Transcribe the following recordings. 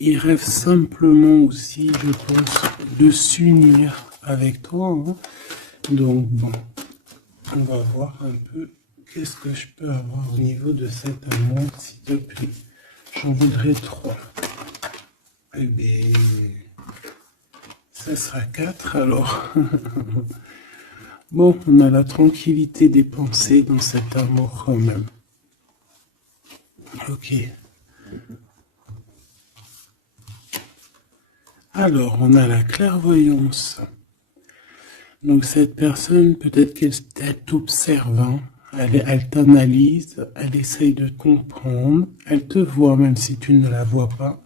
il rêve simplement aussi, je pense, de s'unir avec toi, hein. Donc bon, on va voir un peu qu'est-ce que je peux avoir au niveau de cet amour, s'il te plaît. J'en voudrais 3. Eh bien, ça sera 4 alors. Bon, on a la tranquillité des pensées dans cet amour quand même. Ok. Alors, on a la clairvoyance. Donc cette personne, peut-être qu'elle t'observe, hein. Elle t'analyse, elle essaye de te comprendre, elle te voit même si tu ne la vois pas.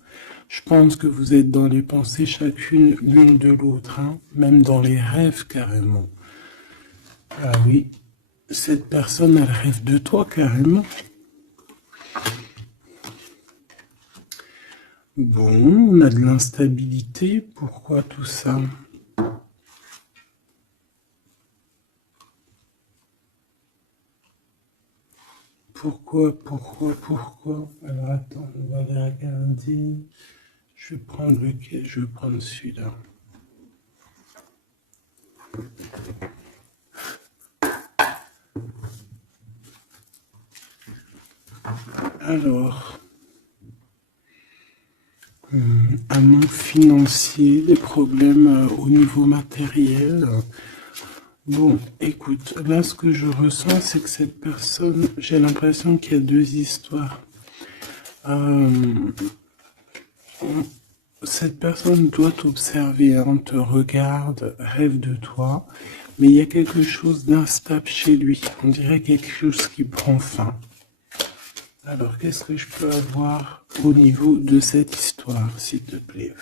Je pense que vous êtes dans les pensées chacune l'une de l'autre, hein, même dans les rêves carrément. Ah oui, cette personne, elle rêve de toi carrément. Bon, on a de l'instabilité, pourquoi tout ça? Pourquoi? Alors attends, on va les regarder. Je vais prendre lequel? Je vais prendre celui-là. Alors, un manque financier, des problèmes au niveau matériel. Bon, écoute, là ce que je ressens, c'est que cette personne, j'ai l'impression qu'il y a 2 histoires. Cette personne doit t'observer, hein, te regarde, rêve de toi, mais il y a quelque chose d'instable chez lui. On dirait quelque chose qui prend fin. Alors, qu'est-ce que je peux avoir au niveau de cette histoire, s'il te plaît?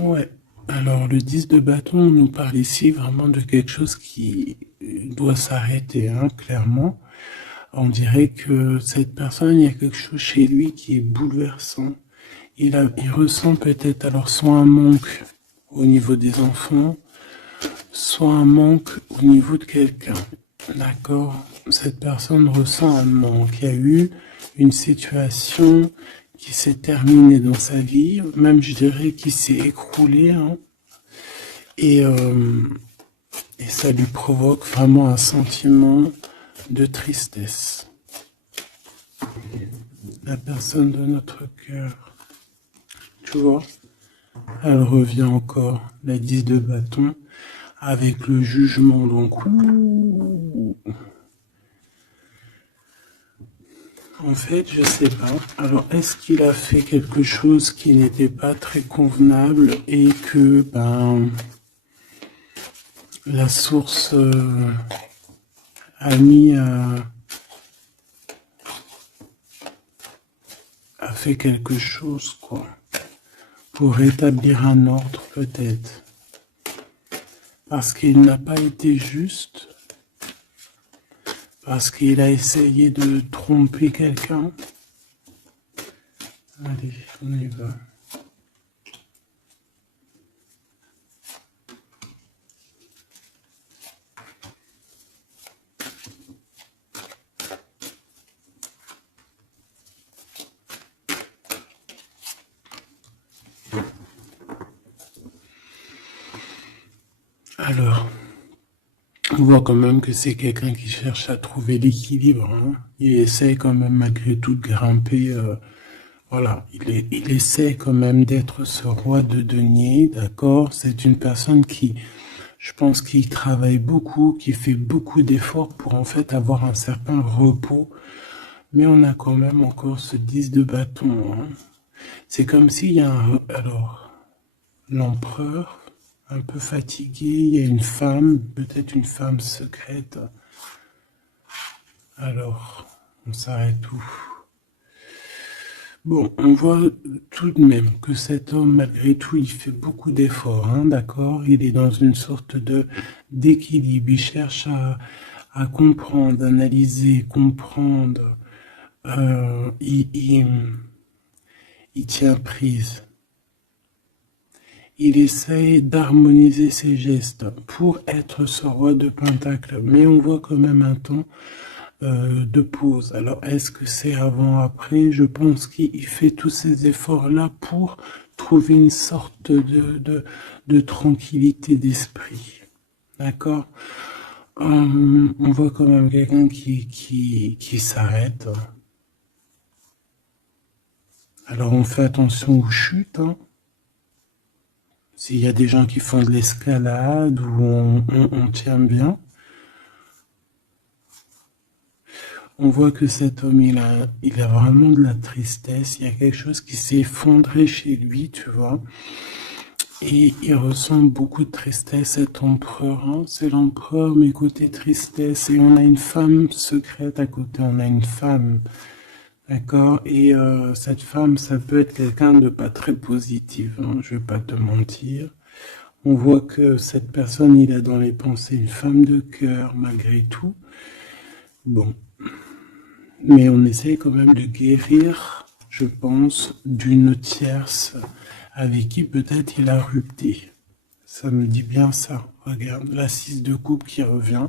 Ouais. Alors, le 10 de bâton nous parle ici vraiment de quelque chose qui doit s'arrêter, hein, clairement. On dirait que cette personne, il y a quelque chose chez lui qui est bouleversant. Il ressent peut-être alors soit un manque au niveau des enfants, soit un manque au niveau de quelqu'un. D'accord? Cette personne ressent un manque. Il y a eu une situation qui s'est terminée dans sa vie, même je dirais qui s'est écroulée, hein, et, euh, et ça lui provoque vraiment un sentiment de tristesse. La personne de notre cœur, tu vois, elle revient encore, la 10 de bâton, avec le jugement, donc en fait, je sais pas. Alors, est-ce qu'il a fait quelque chose qui n'était pas très convenable et que, la source a mis a fait quelque chose, quoi, pour rétablir un ordre, peut-être. Parce qu'il n'a pas été juste, parce qu'il a essayé de tromper quelqu'un. Allez, on y va. Alors, on voit quand même que c'est quelqu'un qui cherche à trouver l'équilibre, hein. Il essaie quand même malgré tout de grimper. Voilà, il essaie quand même d'être ce roi de denier, d'accord? C'est une personne qui, je pense, qui travaille beaucoup, qui fait beaucoup d'efforts pour en fait avoir un certain repos. Mais on a quand même encore ce 10 de bâton, hein. C'est comme s'il y a alors, l'empereur, un peu fatigué, il y a une femme, peut-être une femme secrète. Alors, on s'arrête où? Bon, on voit tout de même que cet homme, malgré tout, il fait beaucoup d'efforts, hein, d'accord? Il est dans une sorte de d'équilibre. Il cherche à comprendre, analyser, comprendre. Il tient prise. il essaye d'harmoniser ses gestes pour être ce roi de Pentacle. Mais on voit quand même un temps de pause. Alors, est-ce que c'est avant, après? Je pense qu'il fait tous ces efforts-là pour trouver une sorte de tranquillité d'esprit. D'accord? On voit quand même quelqu'un qui s'arrête. Alors, on fait attention aux chutes. Hein. S'il y a des gens qui font de l'escalade ou on tient bien. On voit que cet homme, il a vraiment de la tristesse. Il y a quelque chose qui s'est effondré chez lui, tu vois. Et il ressent beaucoup de tristesse, cet empereur. Hein. C'est l'empereur, mais côté tristesse. Et on a une femme secrète à côté. On a une femme. D'accord? Et cette femme, ça peut être quelqu'un de pas très positif. Hein, je vais pas te mentir. On voit que cette personne, il a dans les pensées une femme de cœur, malgré tout. Bon. Mais on essaie quand même de guérir, je pense, d'une tierce avec qui peut-être il a rupté. Ça me dit bien ça. Regarde, la 6 de coupe qui revient.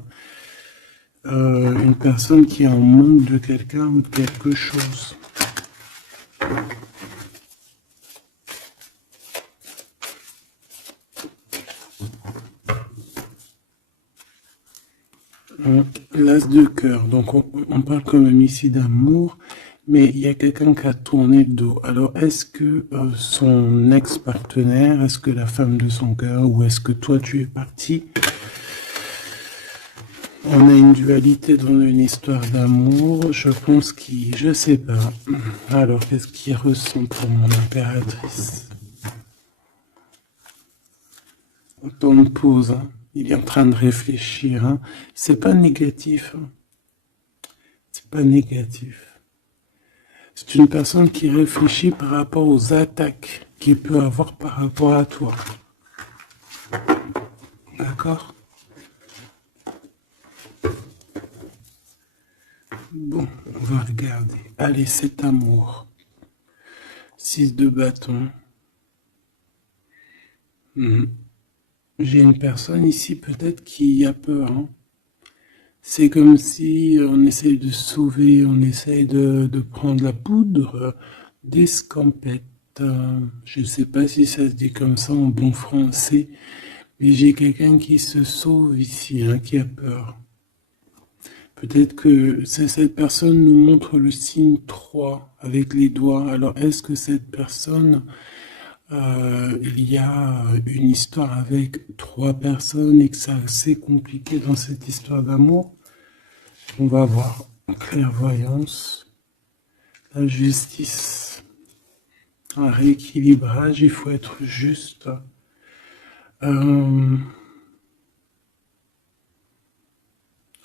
Une personne qui est en manque de quelqu'un ou de quelque chose. L'as de cœur, donc on parle quand même ici d'amour, mais il y a quelqu'un qui a tourné le dos. Alors est-ce que son ex-partenaire, est-ce que la femme de son cœur, ou est-ce que toi tu es parti? On a une dualité dans une histoire d'amour, je pense qu'il, je sais pas. Alors qu'est-ce qu'il ressent pour mon impératrice? Autant de pause, hein. Il est en train de réfléchir. Hein. C'est pas négatif. Hein. C'est pas négatif. C'est une personne qui réfléchit par rapport aux attaques qu'il peut avoir par rapport à toi. D'accord? Bon, on va regarder. Allez, cet amour. 6 de bâton. J'ai une personne ici peut-être qui a peur. Hein. C'est comme si on essaye de sauver, on essaye de prendre la poudre d'escampette. Je ne sais pas si ça se dit comme ça en bon français, mais j'ai quelqu'un qui se sauve ici, hein, qui a peur. Peut-être que cette personne nous montre le signe 3 avec les doigts. Alors est-ce que cette personne, il y a une histoire avec 3 personnes et que c'est assez compliqué dans cette histoire d'amour? On va voir. Clairvoyance, la justice, un rééquilibrage, il faut être juste.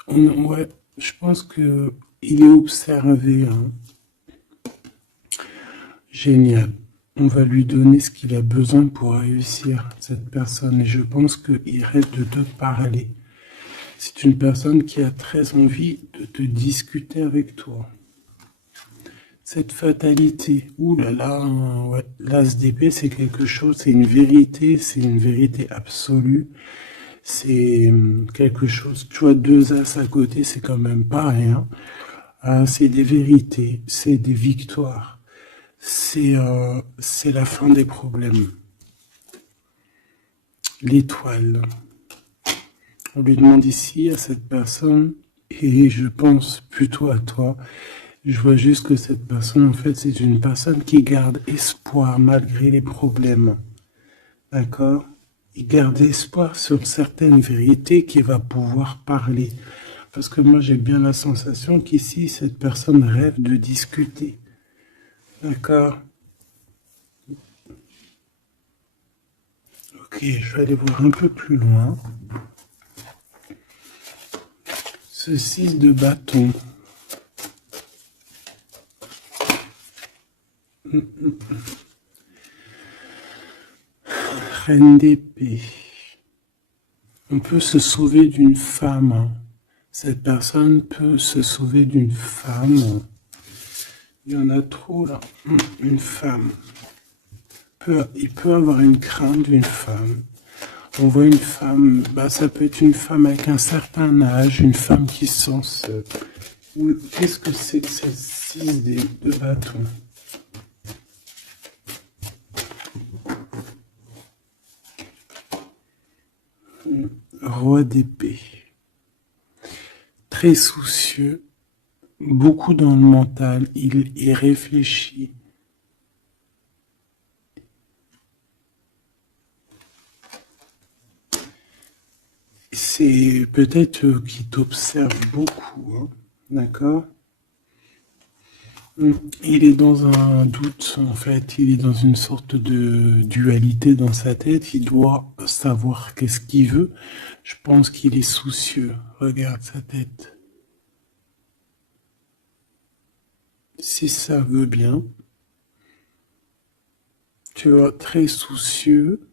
Ouais, je pense que il est observé. Hein. Génial. On va lui donner ce qu'il a besoin pour réussir, cette personne. Et je pense qu'il reste de te parler. C'est une personne qui a très envie de te discuter avec toi. Cette fatalité, ouh là là, ouais. L'as d'épée, c'est quelque chose, c'est une vérité absolue. C'est quelque chose, tu vois, 2 as à côté, c'est quand même pas rien. C'est des vérités, c'est des victoires. C'est la fin des problèmes. L'étoile. On lui demande ici à cette personne, et je pense plutôt à toi, je vois juste que cette personne, en fait, c'est une personne qui garde espoir malgré les problèmes. D'accord? Il garde espoir sur certaines vérités qu'il va pouvoir parler. Parce que moi, j'ai bien la sensation qu'ici, cette personne rêve de discuter. D'accord? Ok, je vais aller voir un peu plus loin. Ce 6 de bâton. Reine d'épée. On peut se sauver d'une femme. Hein. Cette personne peut se sauver d'une femme. Il y en a trop là. Une femme. il peut avoir une crainte d'une femme. On voit une femme, ça peut être une femme avec un certain âge, une femme qui se sent seule. Qu'est-ce que c'est que cette 6 de bâton? Roi d'épée. Très soucieux, beaucoup dans le mental, il réfléchit. C'est peut-être qu'il t'observe beaucoup, hein, d'accord? Il est dans un doute, en fait, il est dans une sorte de dualité dans sa tête, il doit savoir qu'est-ce qu'il veut. Je pense qu'il est soucieux, regarde sa tête. Si ça veut bien, tu vois, très soucieux,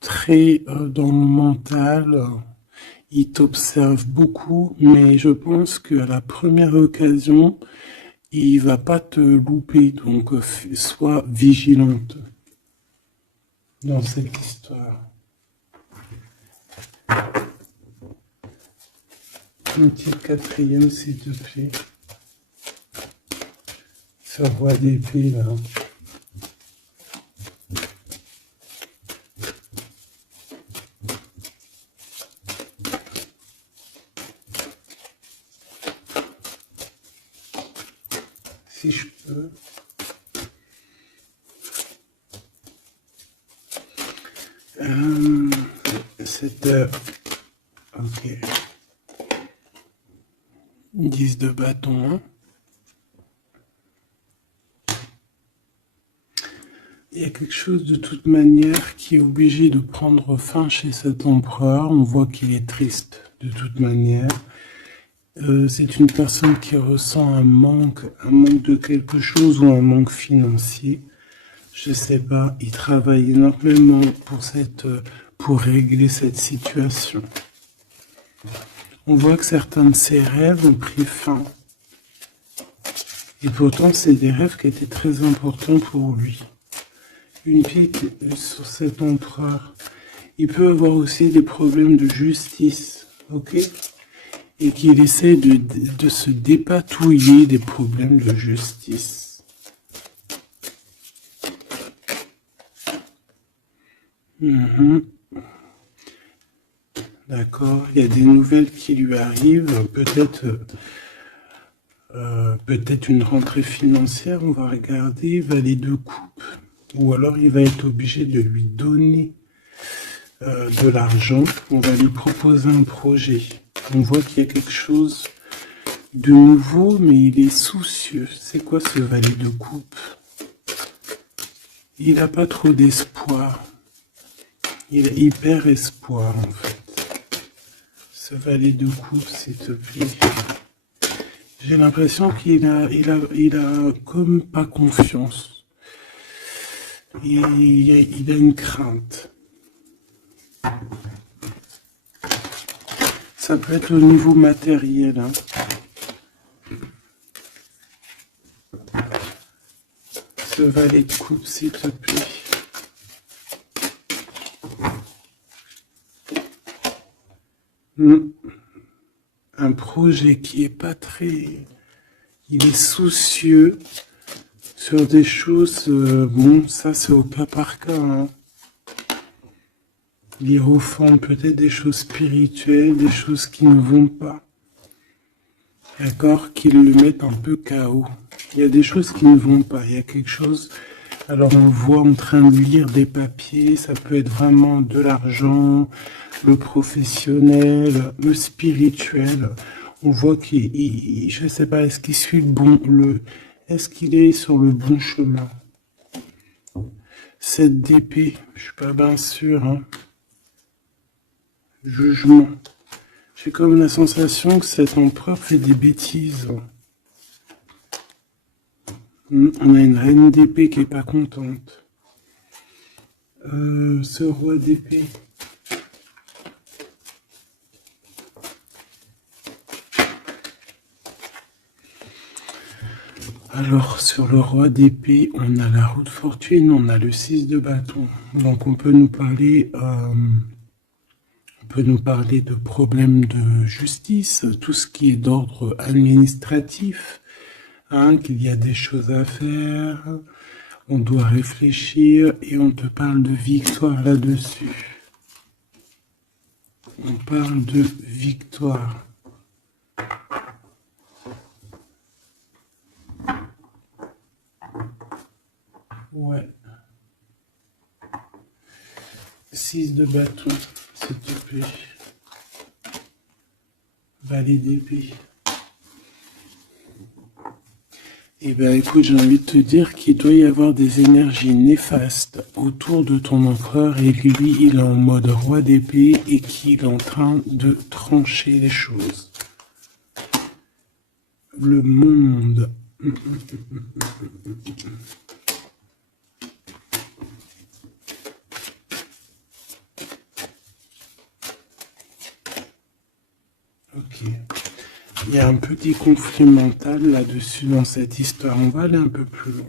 très dans le mental, il t'observe beaucoup, mais je pense qu'à la première occasion, il va pas te louper, donc sois vigilante dans cette histoire. Un petit quatrième, s'il te plaît. Ce roi d'épée, là. Si je peux. Cette... ok. 10 de bâton, hein. Il y a quelque chose de toute manière qui est obligé de prendre fin chez cet empereur. On voit qu'il est triste de toute manière. C'est une personne qui ressent un manque de quelque chose ou un manque financier. Je sais pas, il travaille énormément pour régler cette situation. On voit que certains de ses rêves ont pris fin. Et pourtant, c'est des rêves qui étaient très importants pour lui. Une pique sur cet empereur. Il peut avoir aussi des problèmes de justice, ok? Et qu'il essaie de se dépatouiller des problèmes de justice. D'accord, il y a des nouvelles qui lui arrivent, peut-être une rentrée financière, on va regarder, valet de coupe, ou alors il va être obligé de lui donner de l'argent, on va lui proposer un projet. On voit qu'il y a quelque chose de nouveau, mais il est soucieux. C'est quoi ce valet de coupe? Il n'a pas trop d'espoir. Il a hyper espoir, en fait. Ce valet de coupe, s'il te plaît. J'ai l'impression qu'il a comme pas confiance. Il a une crainte. Ça peut être au niveau matériel, hein. Ce valet de coupe, s'il te plaît. Un projet qui est pas très... Il est soucieux sur des choses... bon, ça c'est au cas par cas, hein. Il refonde peut-être des choses spirituelles, des choses qui ne vont pas. D'accord? Qui le mettent un peu KO. Il y a des choses qui ne vont pas. Il y a quelque chose... Alors on voit en train de lire des papiers, ça peut être vraiment de l'argent, le professionnel, le spirituel. On voit qu'il, je sais pas, est-ce qu'il suit est-ce qu'il est sur le bon chemin? 7 d'épée, je suis pas bien sûr, hein. Jugement. J'ai comme la sensation que cet empereur fait des bêtises. On a une reine d'épée qui est pas contente. Ce roi d'épée. Alors, sur le roi d'épée, on a la roue de fortune, on a le 6 de bâton. Donc, on peut nous parler de problèmes de justice, tout ce qui est d'ordre administratif, hein, qu'il y a des choses à faire, on doit réfléchir et on te parle de victoire là-dessus. On parle de victoire. Ouais. 6 de bâton, s'il te plaît. Valet d'épée. Eh bien, écoute, j'ai envie de te dire qu'il doit y avoir des énergies néfastes autour de ton empereur et lui, il est en mode roi d'épée et qu'il est en train de trancher les choses. Le monde. Ok. Il y a un petit conflit mental là-dessus dans cette histoire. On va aller un peu plus loin.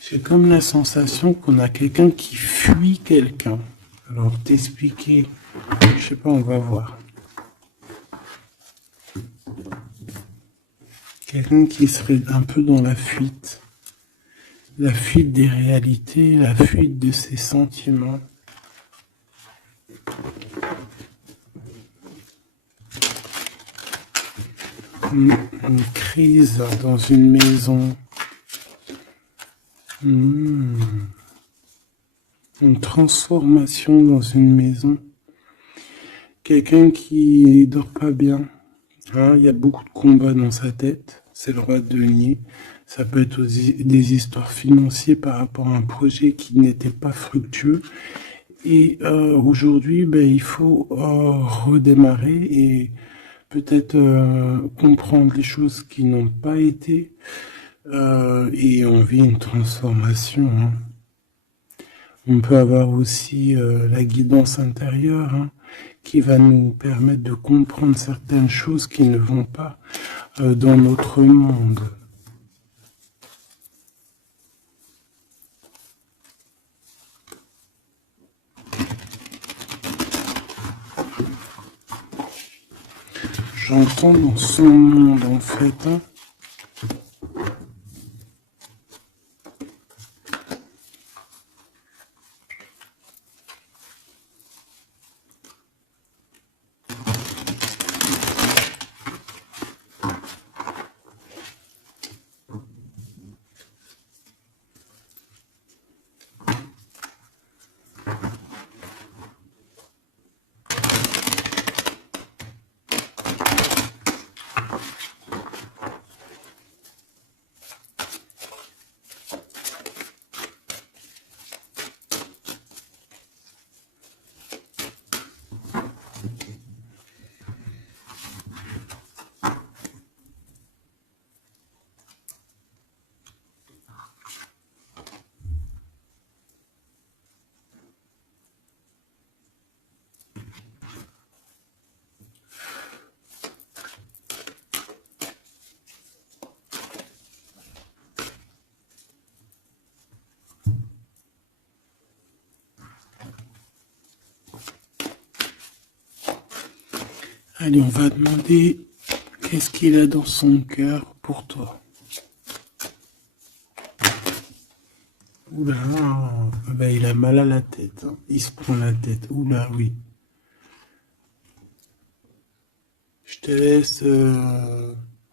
J'ai comme la sensation qu'on a quelqu'un qui fuit quelqu'un. Alors t'expliquer, je sais pas, on va voir. Quelqu'un qui serait un peu dans la fuite. La fuite des réalités, la fuite de ses sentiments. Une crise dans une maison. Une transformation dans une maison. Quelqu'un qui dort pas bien. Hein, il y a beaucoup de combats dans sa tête. C'est le roi de denier. Ça peut être aussi des histoires financières par rapport à un projet qui n'était pas fructueux. Et aujourd'hui, ben, il faut redémarrer et peut-être comprendre les choses qui n'ont pas été. Et on vit une transformation. Hein. On peut avoir aussi la guidance intérieure, hein, qui va nous permettre de comprendre certaines choses qui ne vont pas dans notre monde. J'entends dans son monde en fait. Hein. Allez, on va demander qu'est-ce qu'il a dans son cœur pour toi. Oula, ben, il a mal à la tête. Hein. Il se prend la tête. Oula, oui. Je te laisse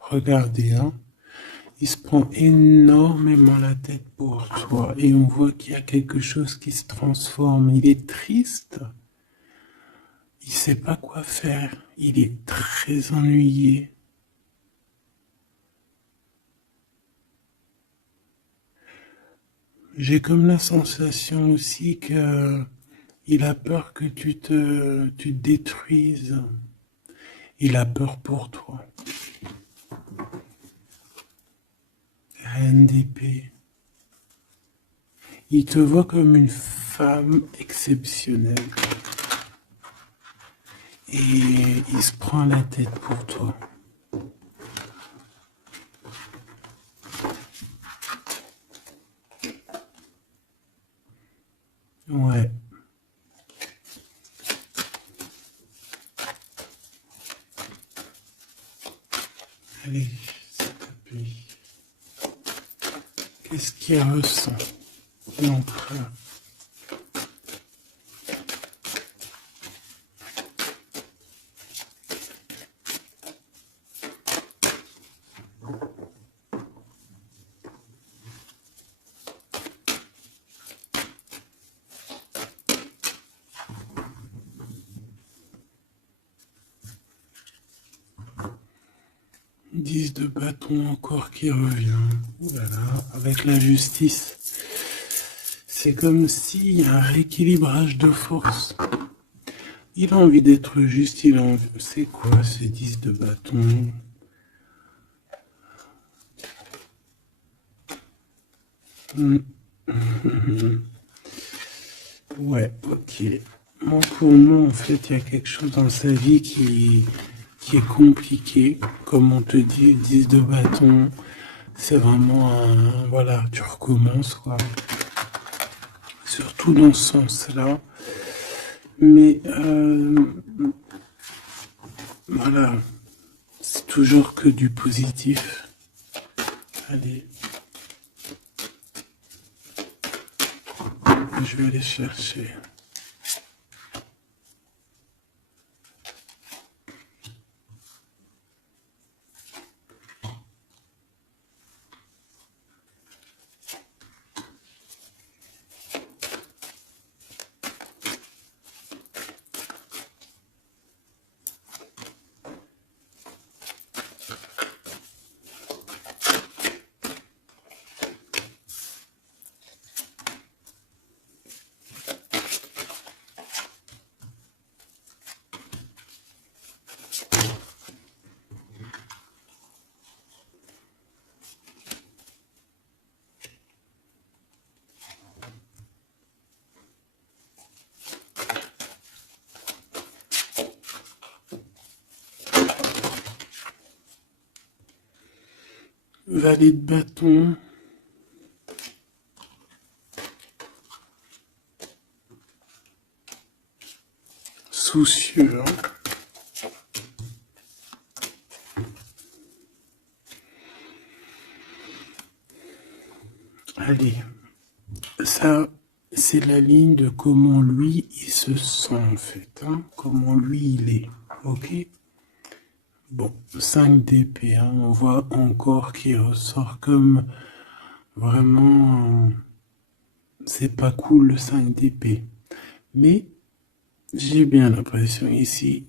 regarder. Hein. Il se prend énormément la tête pour toi. Et on voit qu'il y a quelque chose qui se transforme. Il est triste. Il sait pas quoi faire. Il est très ennuyé. J'ai comme la sensation aussi que il a peur que tu te détruises. Il a peur pour toi. Reine d'épée. Il te voit comme une femme exceptionnelle. et il se prend la tête pour toi. Ouais. Allez, s'il te plaît. Qu'est-ce qu'il ressent, l'empereur? Dix de bâton encore qui revient. Ouh là là, avec la justice. C'est comme s'il y a un rééquilibrage de force. Il a envie d'être juste, il a envie... C'est quoi ces 10 de bâton? Ouais, ok. Moi, pour moi, en fait, il y a quelque chose dans sa vie qui est compliqué. Comme on te dit, 10 de bâton, c'est vraiment un... Voilà, tu recommences, quoi. Surtout dans ce sens-là. Mais, voilà, c'est toujours que du positif. Allez. Je vais aller chercher. Valet de bâton. Soucieux. Allez. Ça, c'est la ligne de comment lui, il se sent, en fait. Hein, comment lui, il est. Ok? Bon, 5 d'épée. Hein, on voit encore qu'il ressort comme vraiment... c'est pas cool, le 5 d'épée. Mais j'ai bien l'impression ici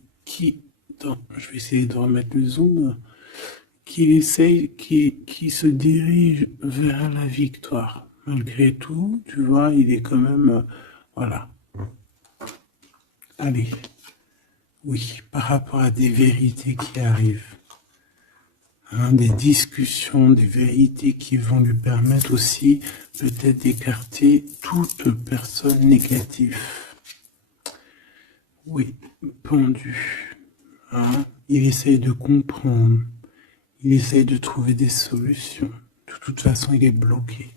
je vais essayer de remettre le zoom, qu'il essaye, qu'il se dirige vers la victoire. Malgré tout, tu vois, il est quand même, voilà. Allez, oui, par rapport à des vérités qui arrivent, hein, des discussions, des vérités qui vont lui permettre aussi peut-être d'écarter toute personne négative. Oui, pendu. Hein, il essaye de comprendre. Il essaye de trouver des solutions. De toute façon, il est bloqué.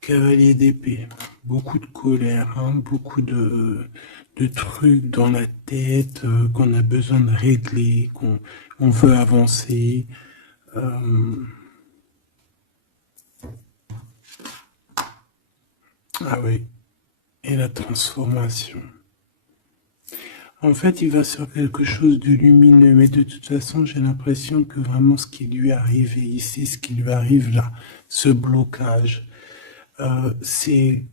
Cavalier d'épée. Beaucoup de colère, hein, beaucoup de trucs dans la tête qu'on a besoin de régler, qu'on veut avancer. Ah oui. Et la transformation. En fait, il va sur quelque chose de lumineux, mais de toute façon, j'ai l'impression que vraiment ce qui lui est arrivé ici, ce qui lui arrive là, ce blocage, c'est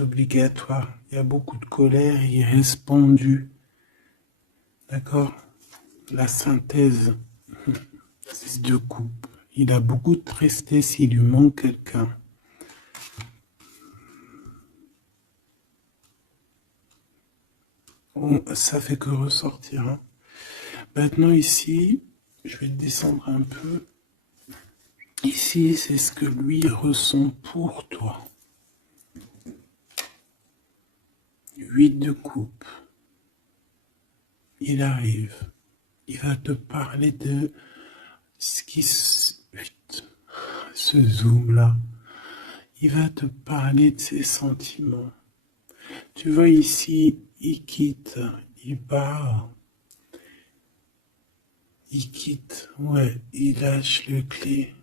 obligatoire. Il y a beaucoup de colère, il reste pendu. D'accord? La synthèse, 6 de coupe. Il a beaucoup de tristesse, il lui manque quelqu'un. Bon, ça fait que ressortir. Hein. Maintenant ici, je vais descendre un peu. Ici, c'est ce que lui ressent pour toi. 8 de coupe. il arrive. Il va te parler de ce qui ce zoom là. Il va te parler de ses sentiments. Tu vois ici, il quitte, il part. Il quitte, ouais, il lâche le clé.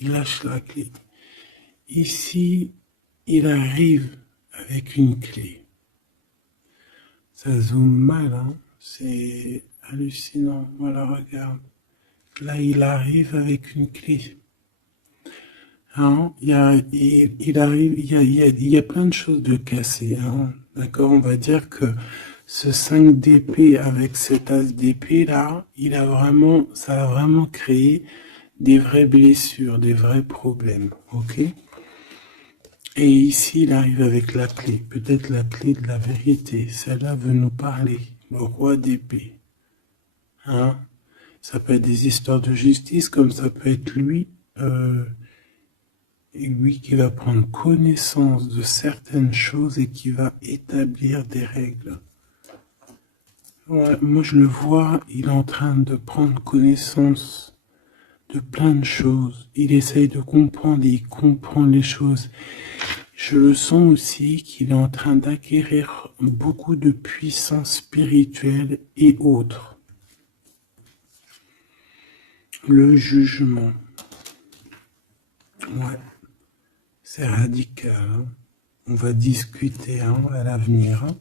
Il lâche la clé. Ici, il arrive avec une clé. Ça zoome mal, hein. C'est hallucinant. Voilà, regarde. Là, il arrive avec une clé. Hein, il arrive, il y a plein de choses de cassées. Hein. D'accord, on va dire que ce 5 d'épée avec cet as d'épée là, ça a vraiment créé des vraies blessures, des vrais problèmes. Ok. Et ici, il arrive avec la clé, peut-être la clé de la vérité. Celle-là veut nous parler, le roi d'épée. Hein, ça peut être des histoires de justice, comme ça peut être lui. Et lui qui va prendre connaissance de certaines choses et qui va établir des règles. Ouais, moi je le vois, il est en train de prendre connaissance de plein de choses. Il essaye de comprendre et il comprend les choses. Je le sens aussi qu'il est en train d'acquérir beaucoup de puissance spirituelle et autres. Le jugement. Ouais. C'est radical. Hein. On va discuter hein, à l'avenir. Hein.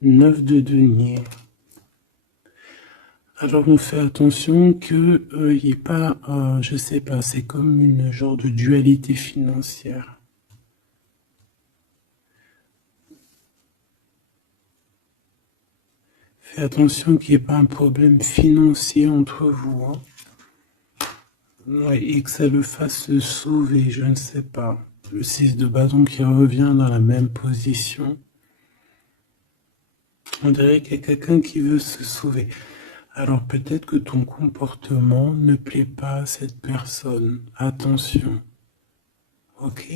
9 de denier. Alors on fait attention que il n'y ait pas, je sais pas, c'est comme une genre de dualité financière. Fais attention qu'il n'y ait pas un problème financier entre vous. Hein. Ouais, et que ça le fasse se sauver, je ne sais pas. Le 6 de bâton qui revient dans la même position. On dirait qu'il y a quelqu'un qui veut se sauver. Alors peut-être que ton comportement ne plaît pas à cette personne. Attention. Ok?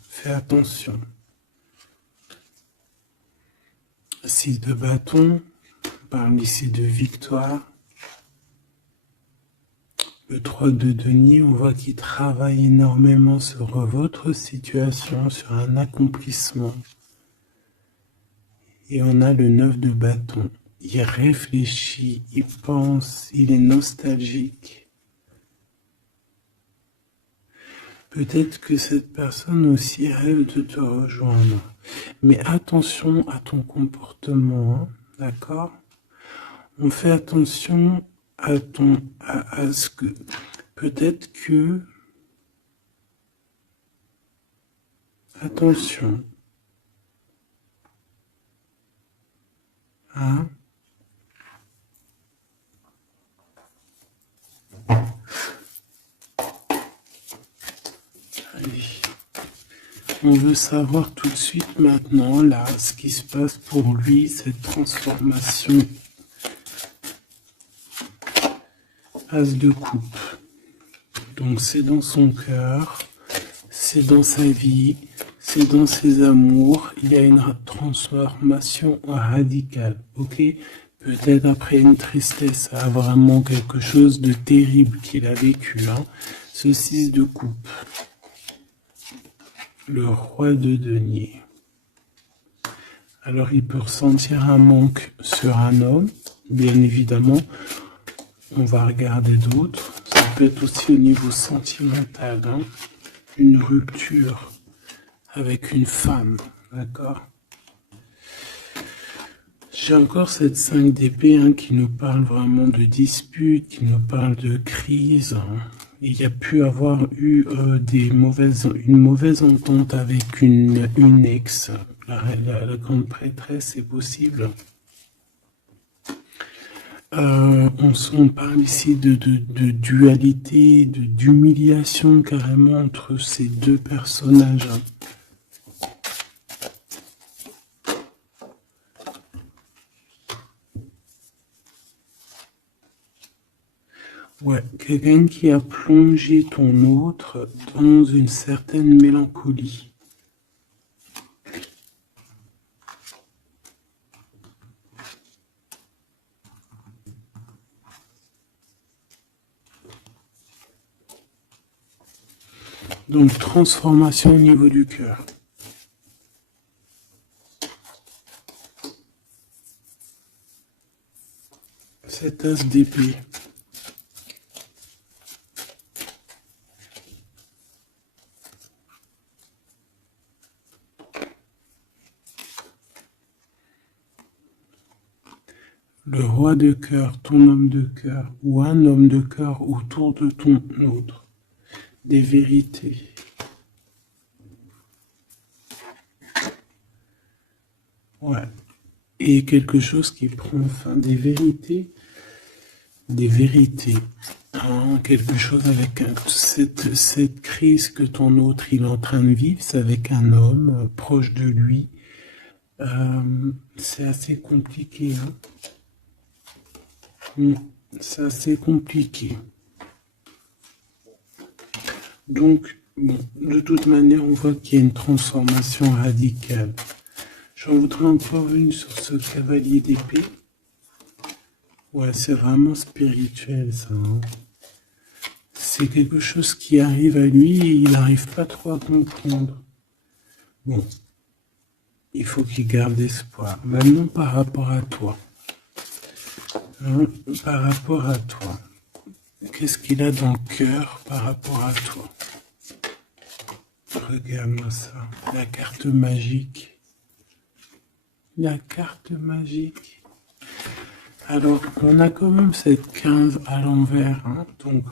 Fais attention. 6 de bâton. On parle ici de victoire. Le 3 de denier, on voit qu'il travaille énormément sur votre situation, sur un accomplissement. Et on a le 9 de bâton. Il réfléchit, il pense, il est nostalgique. Peut-être que cette personne aussi rêve de te rejoindre. Mais attention à ton comportement, hein, d'accord? On fait attention à ce que peut-être que attention. Hein? Allez. On veut savoir tout de suite maintenant, là, ce qui se passe pour lui, cette transformation. As de coupe. Donc c'est dans son cœur, c'est dans sa vie, c'est dans ses amours. Il y a une transformation radicale, ok? Peut-être après une tristesse, vraiment quelque chose de terrible qu'il a vécu. Hein. Ce 6 de coupe. Le roi de denier. Alors il peut ressentir un manque sur un homme, bien évidemment. On va regarder d'autres. Ça peut être aussi au niveau sentimental, hein, une rupture avec une femme, d'accord? J'ai encore cette 5 d'épée hein, qui nous parle vraiment de dispute, qui nous parle de crise. Hein. Il y a pu avoir eu une mauvaise entente avec une ex. La grande prêtresse, c'est possible. On parle ici de dualité, d'humiliation carrément entre ces deux personnages. Ouais, quelqu'un qui a plongé ton autre dans une certaine mélancolie. Donc, transformation au niveau du cœur. Cet as d'épée. Le roi de cœur, ton homme de cœur, ou un homme de cœur autour de ton autre. Des vérités. Ouais. Et quelque chose qui prend fin. Des vérités. Des vérités. Hein, quelque chose avec cette crise que ton autre il est en train de vivre, c'est avec un homme proche de lui. C'est assez compliqué. Hein. C'est assez compliqué. Donc, bon, de toute manière, on voit qu'il y a une transformation radicale. J'en voudrais encore une sur ce cavalier d'épée. Ouais, c'est vraiment spirituel, ça. Hein. C'est quelque chose qui arrive à lui et il n'arrive pas trop à comprendre. Bon, il faut qu'il garde espoir. Maintenant, par rapport à toi. Hein, par rapport à toi. Qu'est-ce qu'il a dans le cœur par rapport à toi? Regarde-moi ça. La carte magique. La carte magique. Alors, on a quand même cette 15 à l'envers. Hein, donc,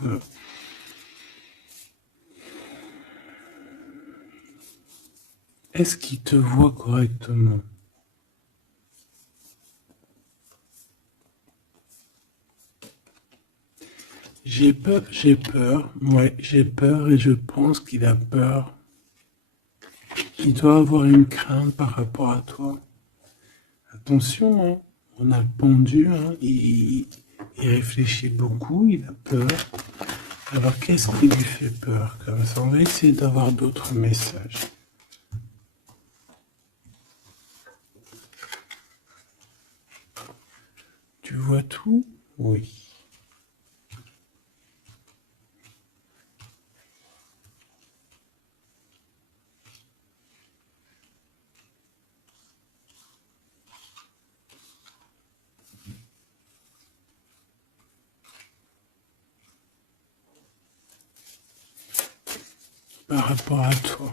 est-ce qu'il te voit correctement? J'ai peur, ouais, j'ai peur et je pense qu'il a peur. Il doit avoir une crainte par rapport à toi. Attention, hein, on a le pendu, hein, il réfléchit beaucoup, il a peur. Alors qu'est-ce qui lui fait peur comme ça? On va essayer d'avoir d'autres messages. Tu vois tout? Oui. Par rapport à toi.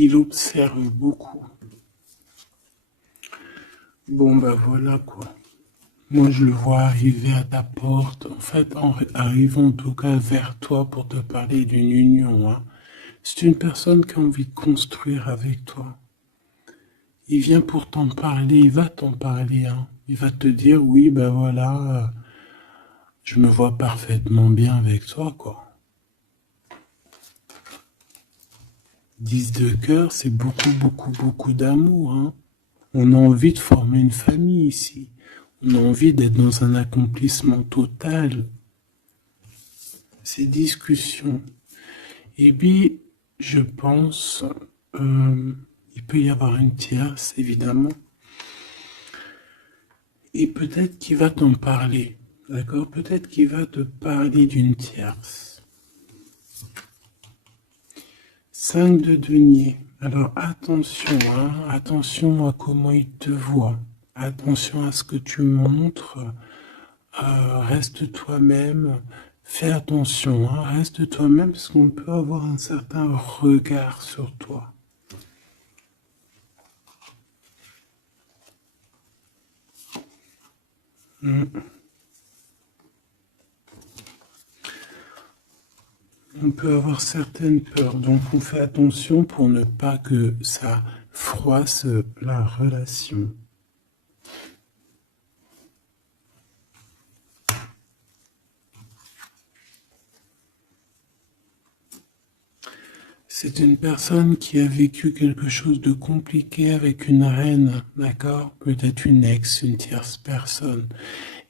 Il observe beaucoup. Bon, bah voilà quoi. Moi, je le vois arriver à ta porte, en fait, en arrivant en tout cas vers toi pour te parler d'une union. Hein. C'est une personne qui a envie de construire avec toi. Il vient pour t'en parler, il va t'en parler. Hein. Il va te dire, oui, ben voilà, je me vois parfaitement bien avec toi, quoi. 10 de cœur, c'est beaucoup, beaucoup, beaucoup d'amour. Hein. On a envie de former une famille ici. On a envie d'être dans un accomplissement total. Ces discussions. Et puis, je pense, il peut y avoir une tierce, évidemment. Et peut-être qu'il va t'en parler. D'accord? Peut-être qu'il va te parler d'une tierce. 5 de denier. Alors attention, hein, attention à comment il te voit. Attention à ce que tu montres. Reste toi-même. Fais attention, hein, reste toi-même parce qu'on peut avoir un certain regard sur toi. On peut avoir certaines peurs, donc on fait attention pour ne pas que ça froisse la relation. C'est une personne qui a vécu quelque chose de compliqué avec une reine, d'accord? Peut-être une ex, une tierce personne.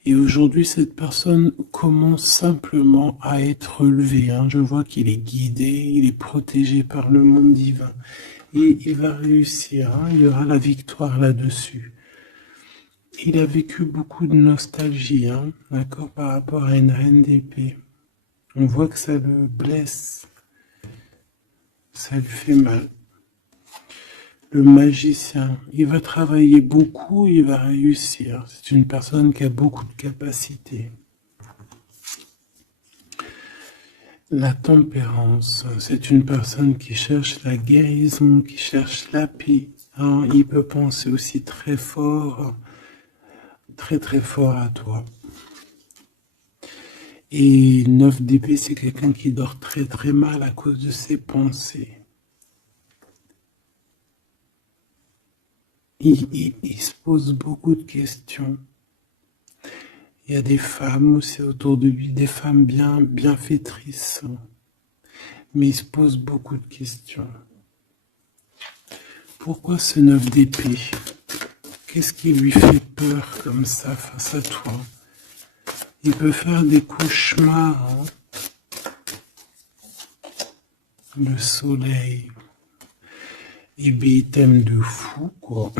Et aujourd'hui, cette personne commence simplement à être relevée, hein. Je vois qu'il est guidé, il est protégé par le monde divin. Et il va réussir, hein. Il y aura la victoire là-dessus. Il a vécu beaucoup de nostalgie, hein, d'accord, par rapport à une reine d'épée. On voit que ça le blesse, ça lui fait mal. Le magicien, il va travailler beaucoup, il va réussir. C'est une personne qui a beaucoup de capacités. La tempérance, c'est une personne qui cherche la guérison, qui cherche la paix, hein. Il peut penser aussi très fort, très très fort à toi. Et 9 d'épée, c'est quelqu'un qui dort très très mal à cause de ses pensées. Il se pose beaucoup de questions. Il y a des femmes aussi autour de lui, des femmes bienfaitrices. Mais il se pose beaucoup de questions. Pourquoi ce 9 d'épée? Qu'est-ce qui lui fait peur comme ça face à toi? Il peut faire des cauchemars, hein. Le soleil. Et bien, il t'aime de fou, quoi.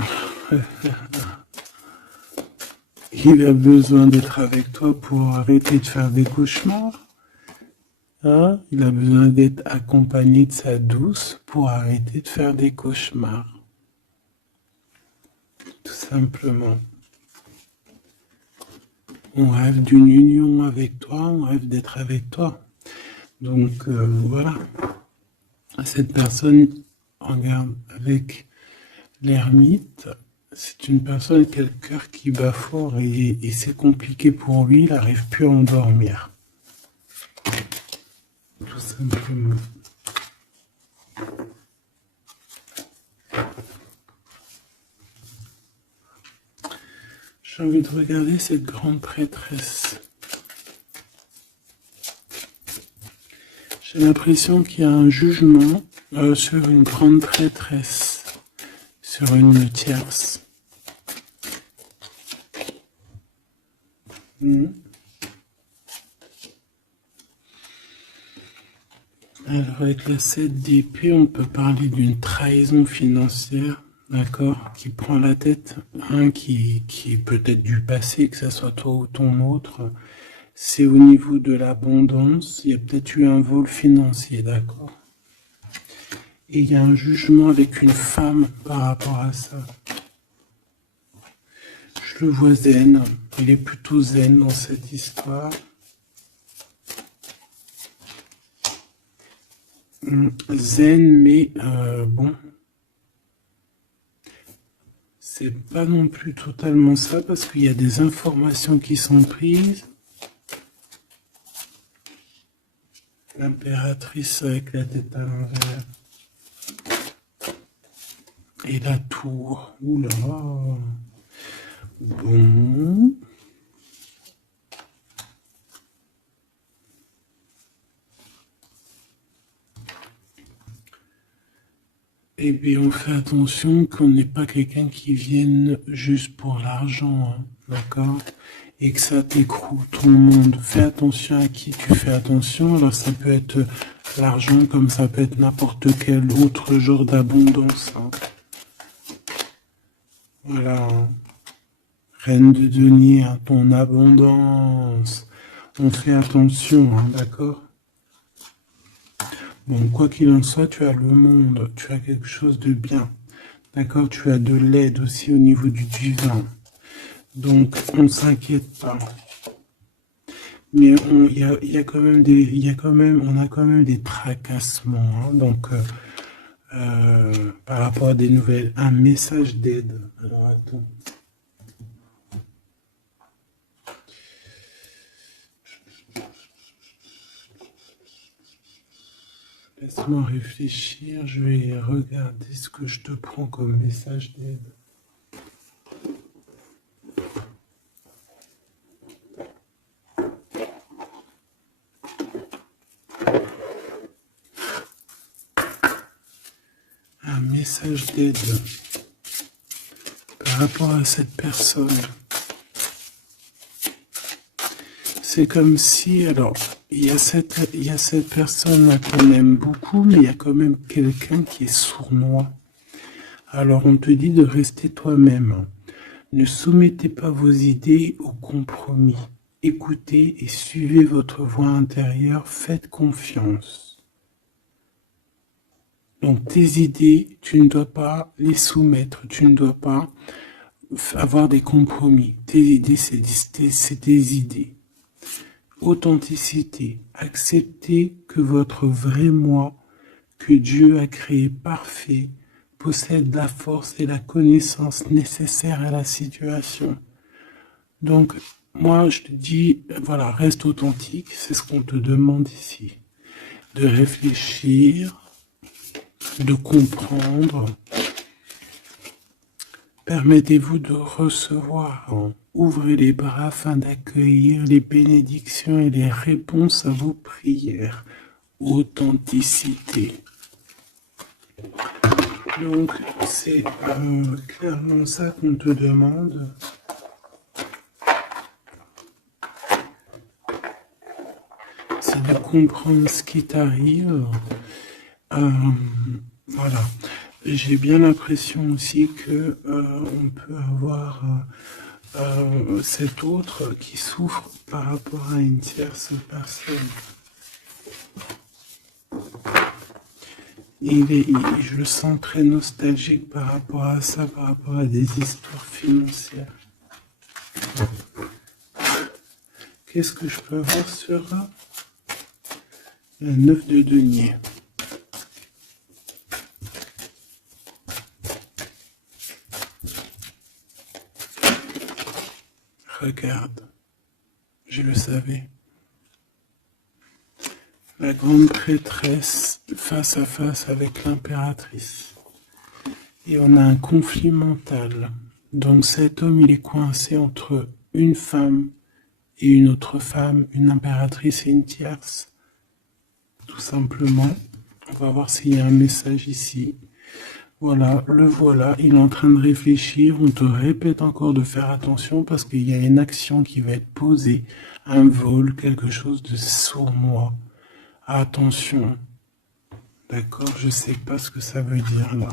Il a besoin d'être avec toi pour arrêter de faire des cauchemars. Hein? Il a besoin d'être accompagné de sa douce pour arrêter de faire des cauchemars. Tout simplement. On rêve d'une union avec toi, on rêve d'être avec toi. Donc voilà. Cette personne, regarde, avec l'ermite, c'est une personne qui a le cœur qui bat fort et c'est compliqué pour lui, il n'arrive plus à endormir. Tout simplement. J'ai envie de regarder cette grande prêtresse. J'ai l'impression qu'il y a un jugement sur une grande prêtresse, sur une tierce. Alors avec la 7 d'épée, on peut parler d'une trahison financière, d'accord, qui prend la tête, hein, qui est peut-être du passé, que ce soit toi ou ton autre. C'est au niveau de l'abondance, il y a peut-être eu un vol financier, d'accord. Et il y a un jugement avec une femme par rapport à ça. Je le vois zen, il est plutôt zen dans cette histoire. Zen, mais bon, c'est pas non plus totalement ça parce qu'il y a des informations qui sont prises. L'impératrice avec la tête à l'envers. Et la tour. Oula. Bon. Et bien, on fait attention qu'on n'ait pas quelqu'un qui vienne juste pour l'argent, hein, d'accord? Et que ça t'écroule ton monde. Fais attention à qui tu fais attention. Alors, ça peut être l'argent comme ça peut être n'importe quel autre genre d'abondance, hein. Voilà. Hein. Reine de denier, hein, ton abondance. On fait attention, hein, d'accord? Bon, quoi qu'il en soit, tu as le monde, tu as quelque chose de bien. D'accord? Tu as de l'aide aussi au niveau du divin. Donc, on ne s'inquiète pas. Mais il y a quand même on a quand même des tracassements, hein. Donc, par rapport à des nouvelles, un message d'aide. Alors, attends. Laisse-moi réfléchir, je vais regarder ce que je te prends comme message d'aide. message d'aide par rapport à cette personne. C'est comme si, alors, il y a cette personne-là qu'on aime beaucoup, mais il y a quand même quelqu'un qui est sournois. Alors, on te dit de rester toi-même. Ne soumettez pas vos idées au compromis. Écoutez et suivez votre voix intérieure, faites confiance. Donc, tes idées, tu ne dois pas les soumettre, tu ne dois pas avoir des compromis. Tes idées, c'est tes idées. Authenticité. Acceptez que votre vrai moi, que Dieu a créé parfait, possède la force et la connaissance nécessaires à la situation. Donc, moi, je te dis, voilà, reste authentique, c'est ce qu'on te demande ici. De réfléchir, de comprendre. Permettez-vous de recevoir. Ouvrez les bras afin d'accueillir les bénédictions et les réponses à vos prières. Authenticité. Donc, c'est clairement ça qu'on te demande. C'est de comprendre ce qui t'arrive. Voilà. J'ai bien l'impression aussi que on peut avoir cet autre qui souffre par rapport à une tierce personne. Je le sens très nostalgique par rapport à ça, par rapport à des histoires financières. Qu'est-ce que je peux avoir sur le 9 de denier? Regarde, je le savais. La grande prêtresse face à face avec l'impératrice. Et on a un conflit mental. Donc cet homme, il est coincé entre une femme et une autre femme, une impératrice et une tierce. Tout simplement. On va voir s'il y a un message ici. Voilà, le voilà, il est en train de réfléchir. On te répète encore de faire attention parce qu'il y a une action qui va être posée. Un vol, quelque chose de sournois. Attention. D'accord, je sais pas ce que ça veut dire là.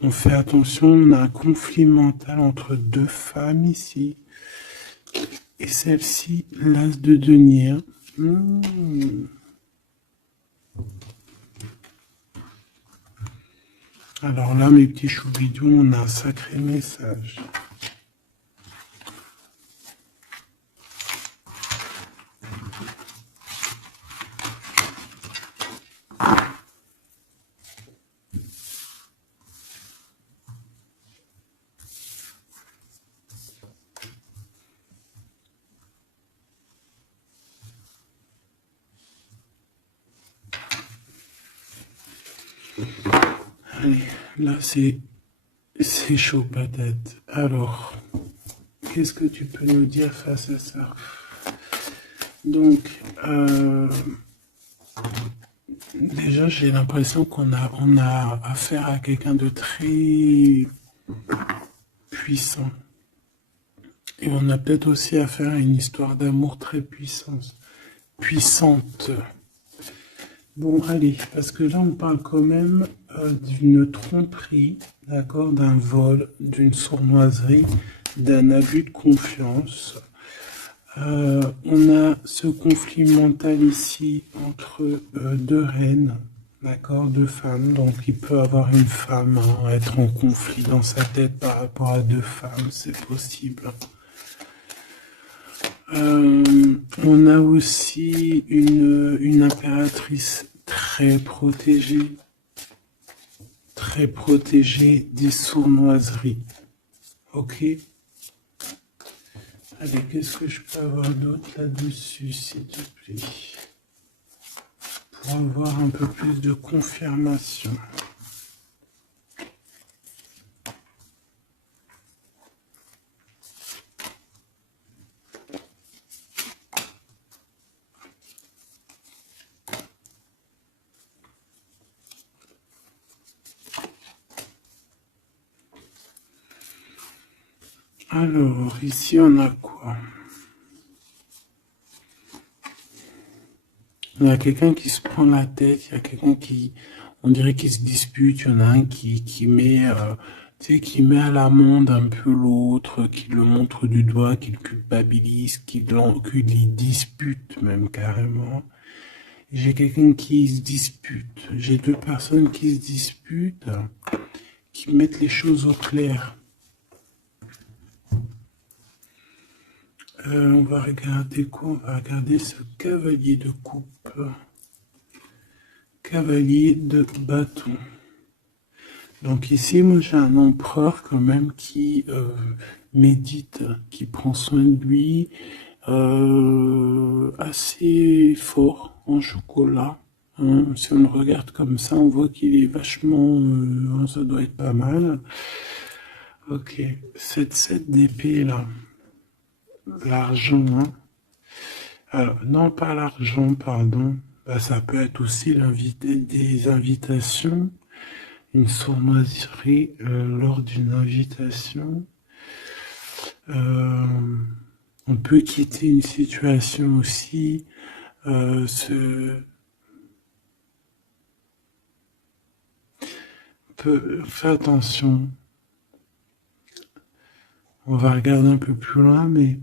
On fait attention, on a un conflit mental entre deux femmes ici. Et celle-ci, l'as de denier. Alors là, mes petits choubidous, on a un sacré message. Allez, là c'est chaud patate. Alors, qu'est-ce que tu peux nous dire face à ça? Donc, déjà j'ai l'impression qu'on a affaire à quelqu'un de très puissant. Et on a peut-être aussi affaire à une histoire d'amour très puissante. Bon, allez, parce que là, on parle quand même d'une tromperie, d'accord, d'un vol, d'une sournoiserie, d'un abus de confiance. On a ce conflit mental ici entre deux reines, d'accord, deux femmes. Donc, il peut avoir une femme, être en conflit dans sa tête par rapport à deux femmes, c'est possible. On a aussi une impératrice très protégée des sournoiseries. Ok? Allez, qu'est-ce que je peux avoir d'autre là-dessus, s'il te plaît? Pour avoir un peu plus de confirmation. Alors, ici, on a quoi? Il y a quelqu'un qui se prend la tête, il y a quelqu'un qui, on dirait qu'il se dispute, il y en a un qui met, tu sais, qui met à l'amende un peu l'autre, qui le montre du doigt, qui le culpabilise, qui les dispute même carrément. J'ai quelqu'un qui se dispute, j'ai deux personnes qui se disputent, qui mettent les choses au clair. On va regarder quoi? On va regarder ce cavalier de coupe. Cavalier de bâton. Donc ici, moi j'ai un empereur quand même qui médite, qui prend soin de lui, assez fort en chocolat. Hein. Si on le regarde comme ça, on voit qu'il est vachement... ça doit être pas mal. Ok, cette 7 d'épée là. L'argent, hein. Alors, non, pas l'argent, pardon. Bah, ça peut être aussi des invitations, une sournoiserie lors d'une invitation. On peut quitter une situation aussi. Fais attention. On va regarder un peu plus loin, mais...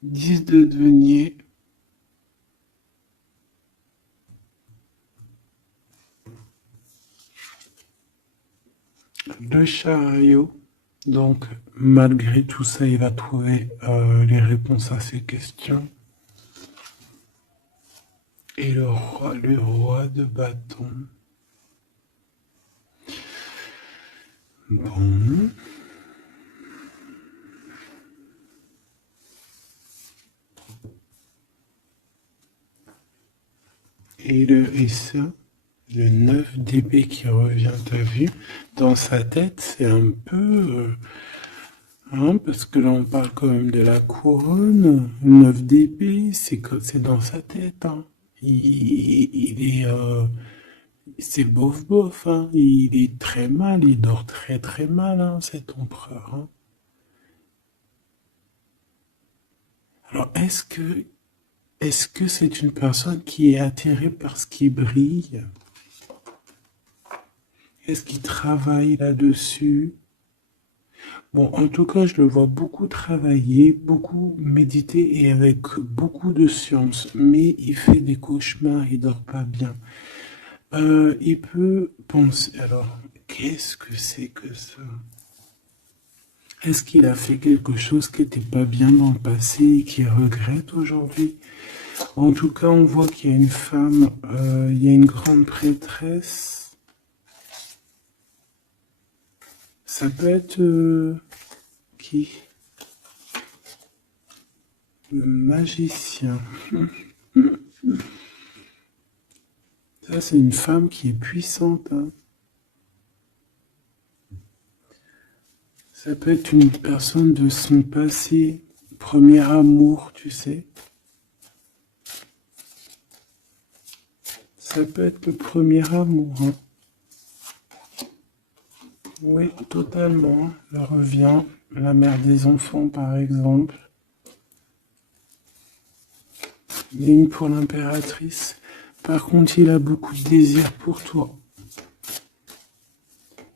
Dix de denier. Le chariot. Donc, malgré tout ça, il va trouver les réponses à ses questions. Et le roi de bâton. Bon. Et ça, le 9 d'épée qui revient, t'as vu? Dans sa tête, c'est un peu... hein, parce que là, on parle quand même de la couronne. Le 9 d'épée, c'est dans sa tête. Hein. Il est... c'est bof, hein. Il est très mal, il dort très très mal, hein, cet empereur. Hein. Alors, est-ce que c'est une personne qui est attirée par ce qui brille? Est-ce qu'il travaille là-dessus? Bon, en tout cas, je le vois beaucoup travailler, beaucoup méditer et avec beaucoup de science, mais il fait des cauchemars, il dort pas bien. Il peut penser, alors, qu'est-ce que c'est que ça? Est-ce qu'il a fait quelque chose qui n'était pas bien dans le passé et qu'il regrette aujourd'hui? En tout cas, on voit qu'il y a une femme, il y a une grande prêtresse. Ça peut être qui? Le magicien. Ça, c'est une femme qui est puissante. Hein. Ça peut être une personne de son passé, premier amour, tu sais. Ça peut être le premier amour. Hein. Oui, totalement. Elle revient. La mère des enfants, par exemple. Ligne pour l'impératrice. Par contre, il a beaucoup de désir pour toi.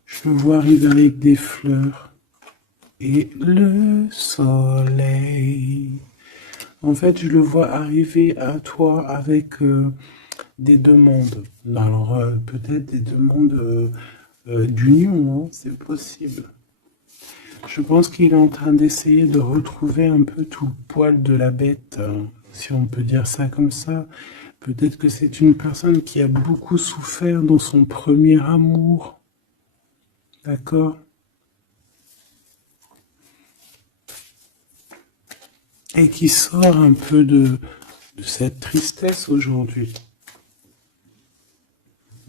Je le vois arriver avec des fleurs. Et le soleil. En fait, je le vois arriver à toi avec des demandes. Alors, peut-être des demandes d'union, hein, c'est possible. Je pense qu'il est en train d'essayer de retrouver un peu tout le poil de la bête, hein, si on peut dire ça comme ça. Peut-être que c'est une personne qui a beaucoup souffert dans son premier amour. D'accord? Et qui sort un peu de cette tristesse aujourd'hui.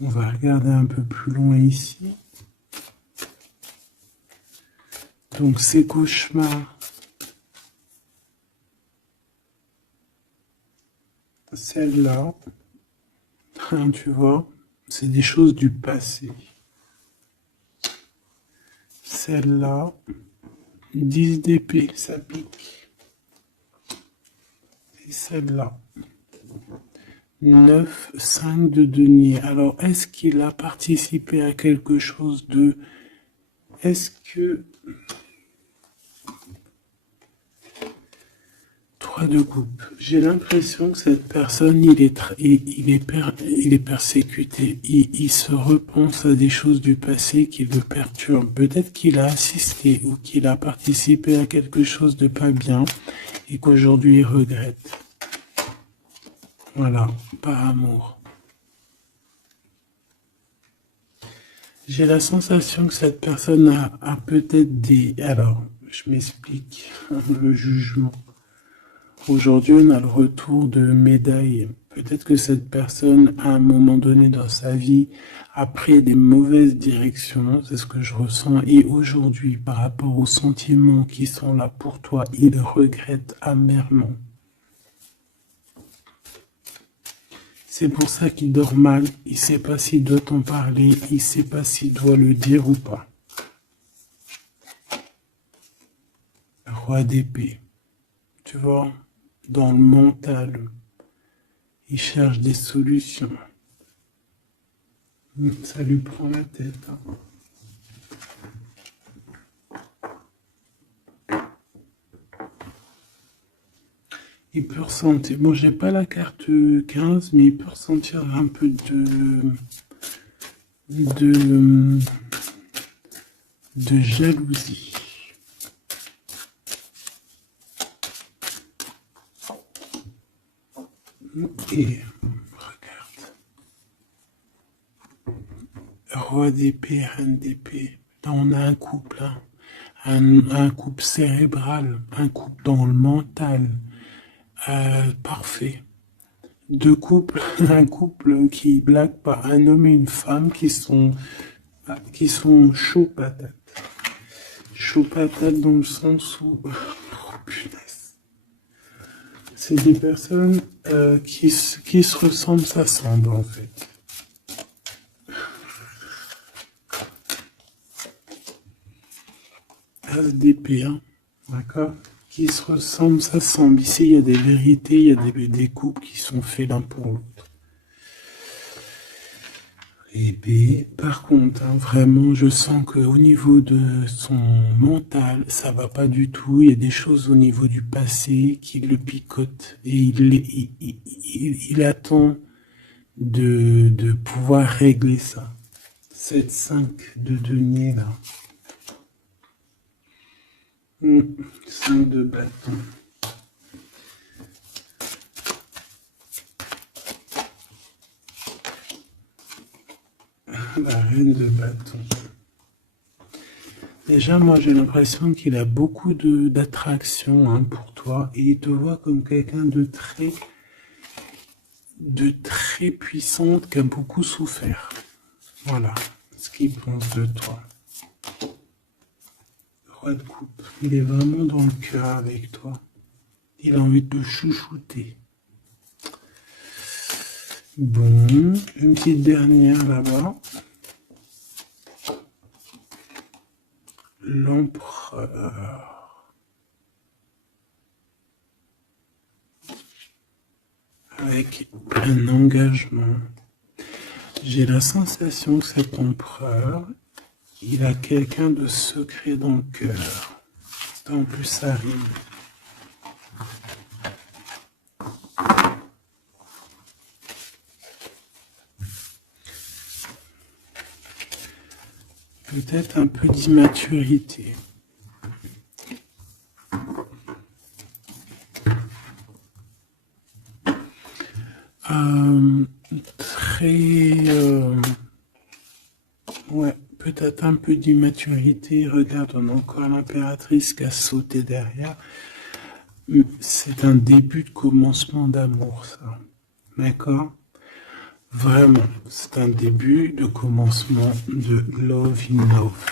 On va regarder un peu plus loin ici. Donc ces cauchemars. Celle-là, hein, tu vois, c'est des choses du passé. Celle-là, 10 d'épée, ça pique. Et celle-là, 9, 5 de denier. Alors, est-ce qu'il a participé à quelque chose de... Est-ce que... 3 de coupe. J'ai l'impression que cette personne, il est persécuté. Il se repense à des choses du passé qui le perturbent. Peut-être qu'il a assisté ou qu'il a participé à quelque chose de pas bien et qu'aujourd'hui il regrette. Voilà, par amour. J'ai la sensation que cette personne a peut-être des... Alors, je m'explique, le jugement. Aujourd'hui, on a le retour de médaille. Peut-être que cette personne, à un moment donné dans sa vie, a pris des mauvaises directions, c'est ce que je ressens. Et aujourd'hui, par rapport aux sentiments qui sont là pour toi, il regrette amèrement. C'est pour ça qu'il dort mal. Il ne sait pas s'il doit t'en parler. Il ne sait pas s'il doit le dire ou pas. Roi d'épée. Tu vois, dans le mental, il cherche des solutions. Ça lui prend la tête. Hein. Il peut ressentir, bon, j'ai pas la carte 15, mais il peut ressentir un peu de jalousie. Et regarde. Roi d'épée, reine d'épée. Là, on a un couple, hein. Un couple cérébral, un couple dans le mental. Parfait. Deux couples, un couple qui blague par un homme et une femme qui sont chauds patates. Chauds patates dans le sens où... Oh, punaise. C'est des personnes qui se ressemblent, s'assemblent en fait. As d'épée, hein, d'accord, qui se ressemblent, s'assemblent. Ici, il y a des vérités, il y a des couples qui sont faits l'un pour l'autre. Et B, par contre, hein, vraiment, je sens qu'au niveau de son mental, ça va pas du tout. Il y a des choses au niveau du passé qui le picotent et il attend de pouvoir régler ça. 7-5 de denier, là. 5 de bâton. La reine de bâton. Déjà, moi, j'ai l'impression qu'il a beaucoup d'attraction, hein, pour toi et il te voit comme quelqu'un de très puissante qui a beaucoup souffert. Voilà ce qu'il pense de toi. Roi de coupe. Il est vraiment dans le cœur avec toi. Il a envie de te chouchouter. Bon, une petite dernière là-bas. L'empereur. Avec un engagement. J'ai la sensation que cet empereur, il a quelqu'un de secret dans le cœur. En plus, ça rime. Peut-être un peu d'immaturité. Ouais, peut-être un peu d'immaturité. Regarde, on a encore l'impératrice qui a sauté derrière. C'est un début de commencement d'amour, ça. D'accord? Vraiment, c'est un début de commencement de love in love.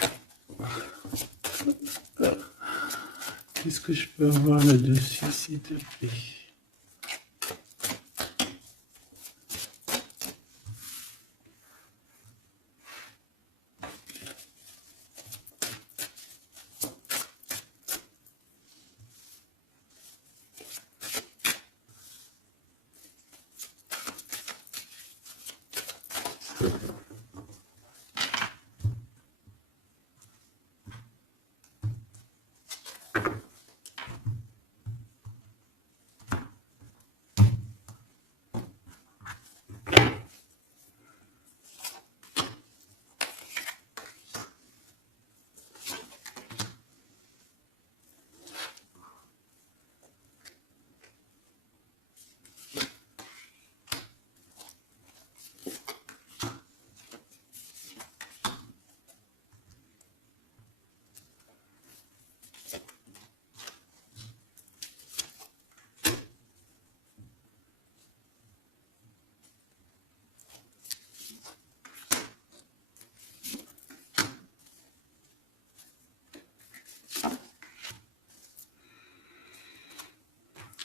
Qu'est-ce que je peux avoir là-dessus, s'il te plaît?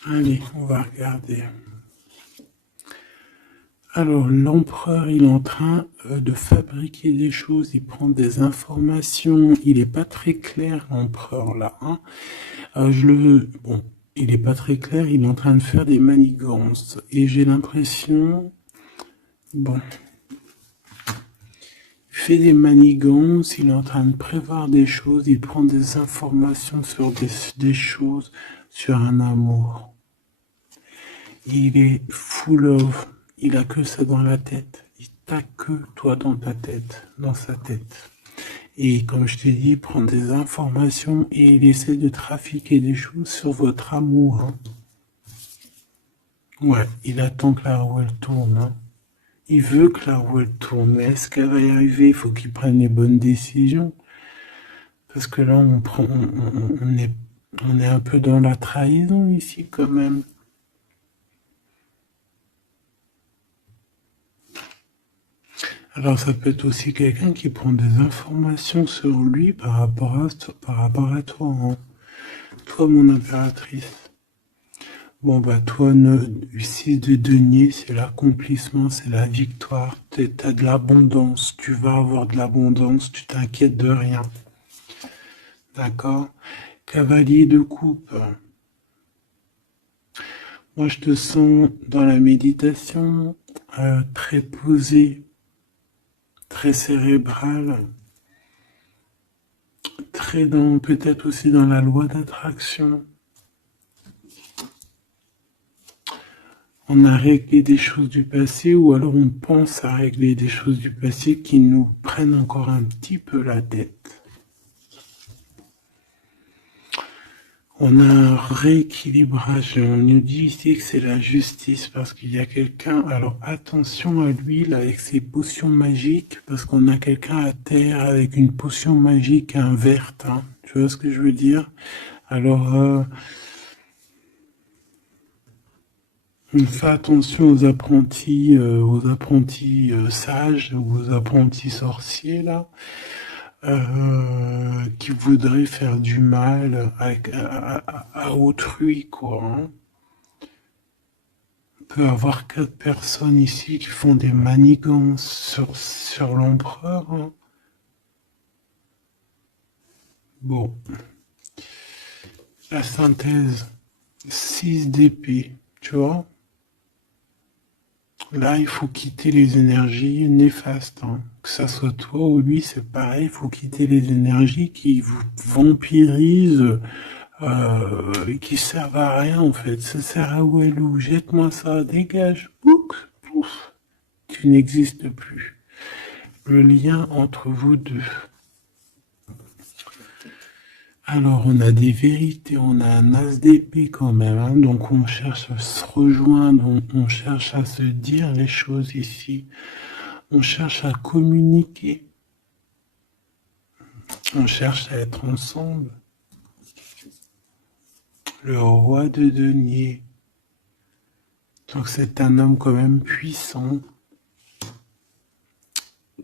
Allez, on va regarder. Alors, l'empereur, il est en train de fabriquer des choses, il prend des informations, il n'est pas très clair, l'empereur, là. Hein. Bon, il n'est pas très clair, il est en train de faire des manigances. Et j'ai l'impression... Bon... Il fait des manigances, il est en train de prévoir des choses, il prend des informations sur des choses, sur un amour. Il est full of, il a que ça dans la tête. Il t'a que toi dans ta tête, dans sa tête. Et comme je t'ai dit, il prend des informations et il essaie de trafiquer des choses sur votre amour. Hein. Ouais, il attend que la roue elle tourne. Hein. Il veut que la roue elle tourne, mais est-ce qu'elle va y arriver? Il faut qu'il prenne les bonnes décisions. Parce que là, on est un peu dans la trahison ici quand même. Alors ça peut être aussi quelqu'un qui prend des informations sur lui par rapport à toi, hein. Toi, mon impératrice. Bon bah toi, 6 de denier, c'est l'accomplissement, c'est la victoire. T'as de l'abondance, tu vas avoir de l'abondance, tu t'inquiètes de rien. D'accord? Cavalier de coupe. Moi, je te sens dans la méditation, très posé, très cérébral, très dans, peut-être aussi dans la loi d'attraction. On a réglé des choses du passé ou alors on pense à régler des choses du passé qui nous prennent encore un petit peu la tête. On a un rééquilibrage. On nous dit ici que c'est la justice parce qu'il y a quelqu'un. Alors attention à lui là avec ses potions magiques parce qu'on a quelqu'un à terre avec une potion magique verte. Hein. Tu vois ce que je veux dire? Alors fais attention aux apprentis sages, aux apprentis sorciers là. Qui voudrait faire du mal à autrui, quoi. Hein. On peut avoir 4 personnes ici qui font des manigances sur l'empereur. Hein. Bon. La synthèse. 6 d'épée, tu vois. Là, il faut quitter les énergies néfastes. Hein. Que ça soit toi ou lui, c'est pareil. Il faut quitter les énergies qui vous vampirisent, qui servent à rien en fait. Ça sert à Walou. Jette-moi ça, dégage. Pouf, pouf. Tu n'existes plus. Le lien entre vous deux. Alors, on a des vérités, on a un as d'épée quand même, hein, donc on cherche à se rejoindre, on cherche à se dire les choses ici, on cherche à communiquer, on cherche à être ensemble. Le roi de denier, donc c'est un homme quand même puissant,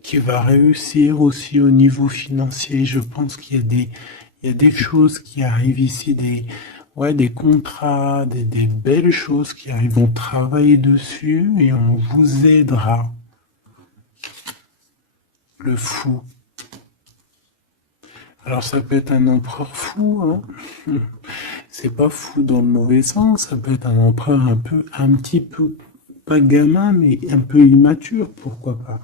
qui va réussir aussi au niveau financier. Je pense qu'il y a des choses qui arrivent ici, des contrats, des belles choses qui arrivent. On travaille dessus et on vous aidera. Le fou. Alors ça peut être un empereur fou, hein. C'est pas fou dans le mauvais sens, ça peut être un empereur un petit peu, pas gamin, mais un peu immature, pourquoi pas.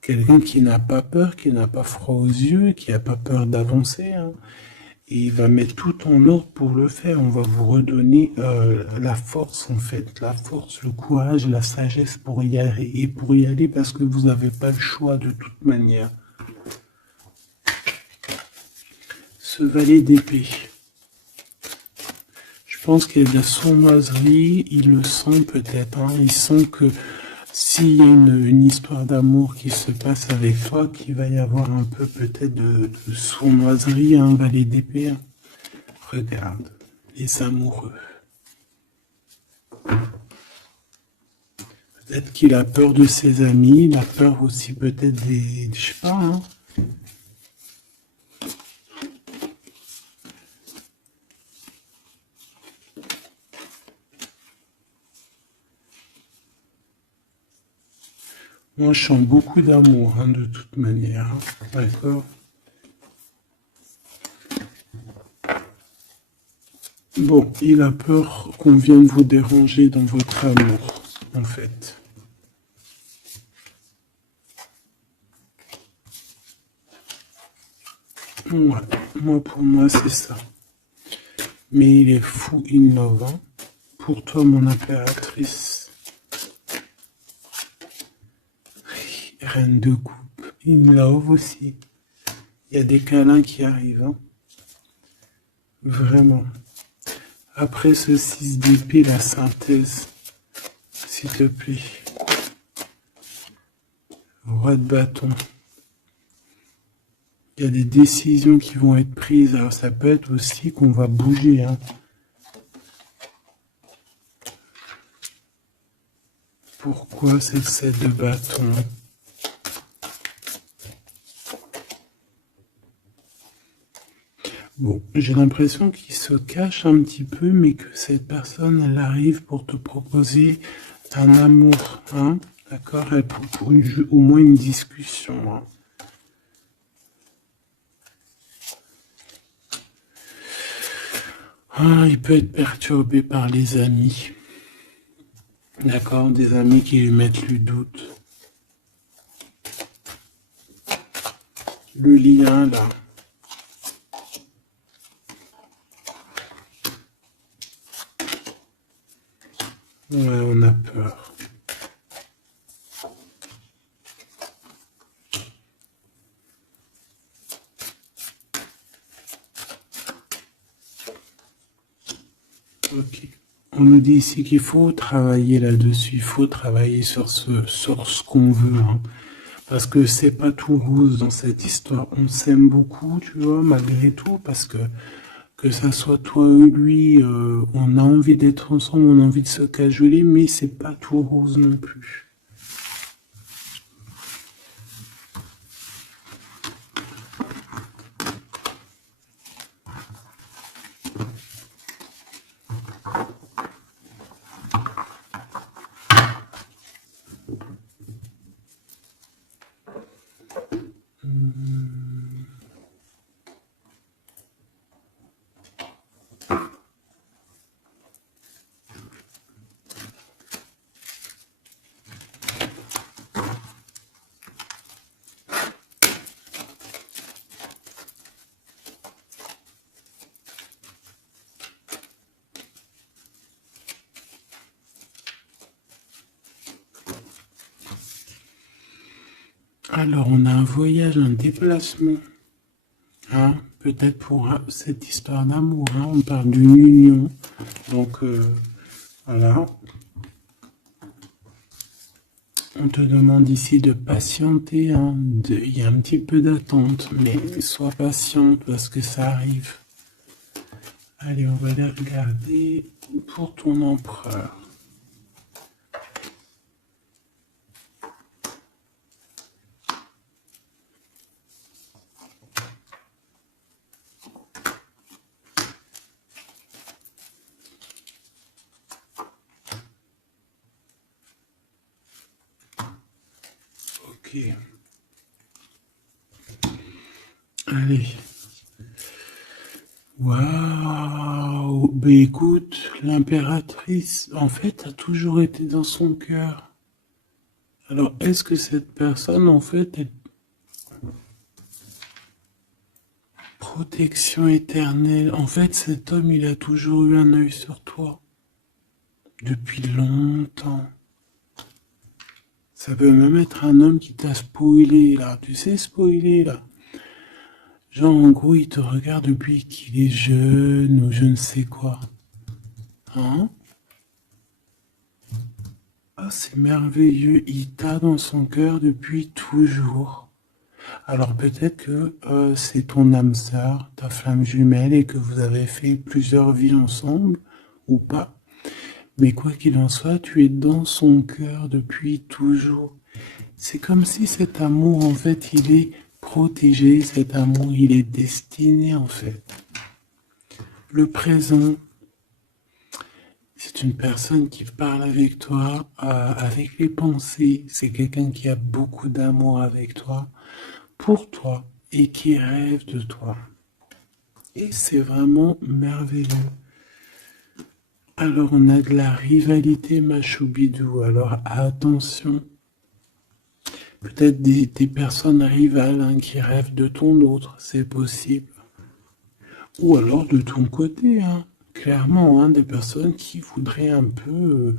Quelqu'un qui n'a pas peur, qui n'a pas froid aux yeux, qui n'a pas peur d'avancer. Hein. Et il va mettre tout en ordre pour le faire. On va vous redonner la force, en fait. La force, le courage, la sagesse pour y aller. Et pour y aller parce que vous n'avez pas le choix de toute manière. Ce valet d'épée. Je pense qu'il y a de la sournoiserie. Il le sent peut-être. Hein. Il sent que s'il y a une histoire d'amour qui se passe avec toi, qu'il va y avoir un peu peut-être de sournoiserie, un valet d'épée. Regarde, les amoureux. Peut-être qu'il a peur de ses amis, il a peur aussi peut-être des... Je sais pas, hein. Moi, je sens beaucoup d'amour, hein, de toute manière. Hein. D'accord? Bon, il a peur qu'on vienne vous déranger dans votre amour, en fait. Ouais, moi, pour moi, c'est ça. Mais il est fou innovant. Pour toi, mon impératrice, reine de coupe, in love aussi. Il y a des câlins qui arrivent, hein. Vraiment. Après ce 6 d'épée, la synthèse, s'il te plaît. Roi de bâton. Il y a des décisions qui vont être prises. Alors ça peut être aussi qu'on va bouger, hein. Pourquoi c'est le 7 de bâton? Bon, j'ai l'impression qu'il se cache un petit peu, mais que cette personne, elle arrive pour te proposer un amour, hein, d'accord, pour au moins une discussion, hein. Ah, il peut être perturbé par les amis, d'accord, des amis qui lui mettent le doute. Le lien, là. Ouais, on a peur. Ok. On nous dit ici qu'il faut travailler là-dessus, il faut travailler sur ce qu'on veut, hein. Parce que c'est pas tout rose dans cette histoire. On s'aime beaucoup, tu vois, malgré tout, parce que ça soit toi ou lui, on a envie d'être ensemble, on a envie de se cajoler, mais c'est pas tout rose non plus. Alors, on a un voyage, un déplacement, hein, peut-être pour cette histoire d'amour, hein, on parle d'une union, donc voilà. On te demande ici de patienter, hein, il y a un petit peu d'attente, mais sois patiente parce que ça arrive. Allez, on va les regarder pour ton empereur. Ok. Allez. Waouh! Ben écoute, l'impératrice, en fait, a toujours été dans son cœur. Alors, est-ce que cette personne, en fait, est protection éternelle? En fait, cet homme, il a toujours eu un œil sur toi. Depuis longtemps. Ça peut même être un homme qui t'a spoilé, là. Tu sais, spoiler, là. Genre, en gros, il te regarde depuis qu'il est jeune ou je ne sais quoi. Hein? Ah, c'est merveilleux. Il t'a dans son cœur depuis toujours. Alors peut-être que c'est ton âme sœur, ta flamme jumelle, et que vous avez fait plusieurs vies ensemble, ou pas. Mais quoi qu'il en soit, tu es dans son cœur depuis toujours. C'est comme si cet amour, en fait, il est protégé, cet amour, il est destiné, en fait. Le présent, C'est une personne qui parle avec toi, avec les pensées. C'est quelqu'un qui a beaucoup d'amour avec toi, pour toi, et qui rêve de toi. Et c'est vraiment merveilleux. Alors on a de la rivalité machoubidou. Alors attention. Peut-être des personnes rivales hein, qui rêvent de ton autre, c'est possible. Ou alors de ton côté, hein, clairement, hein, des personnes qui voudraient un peu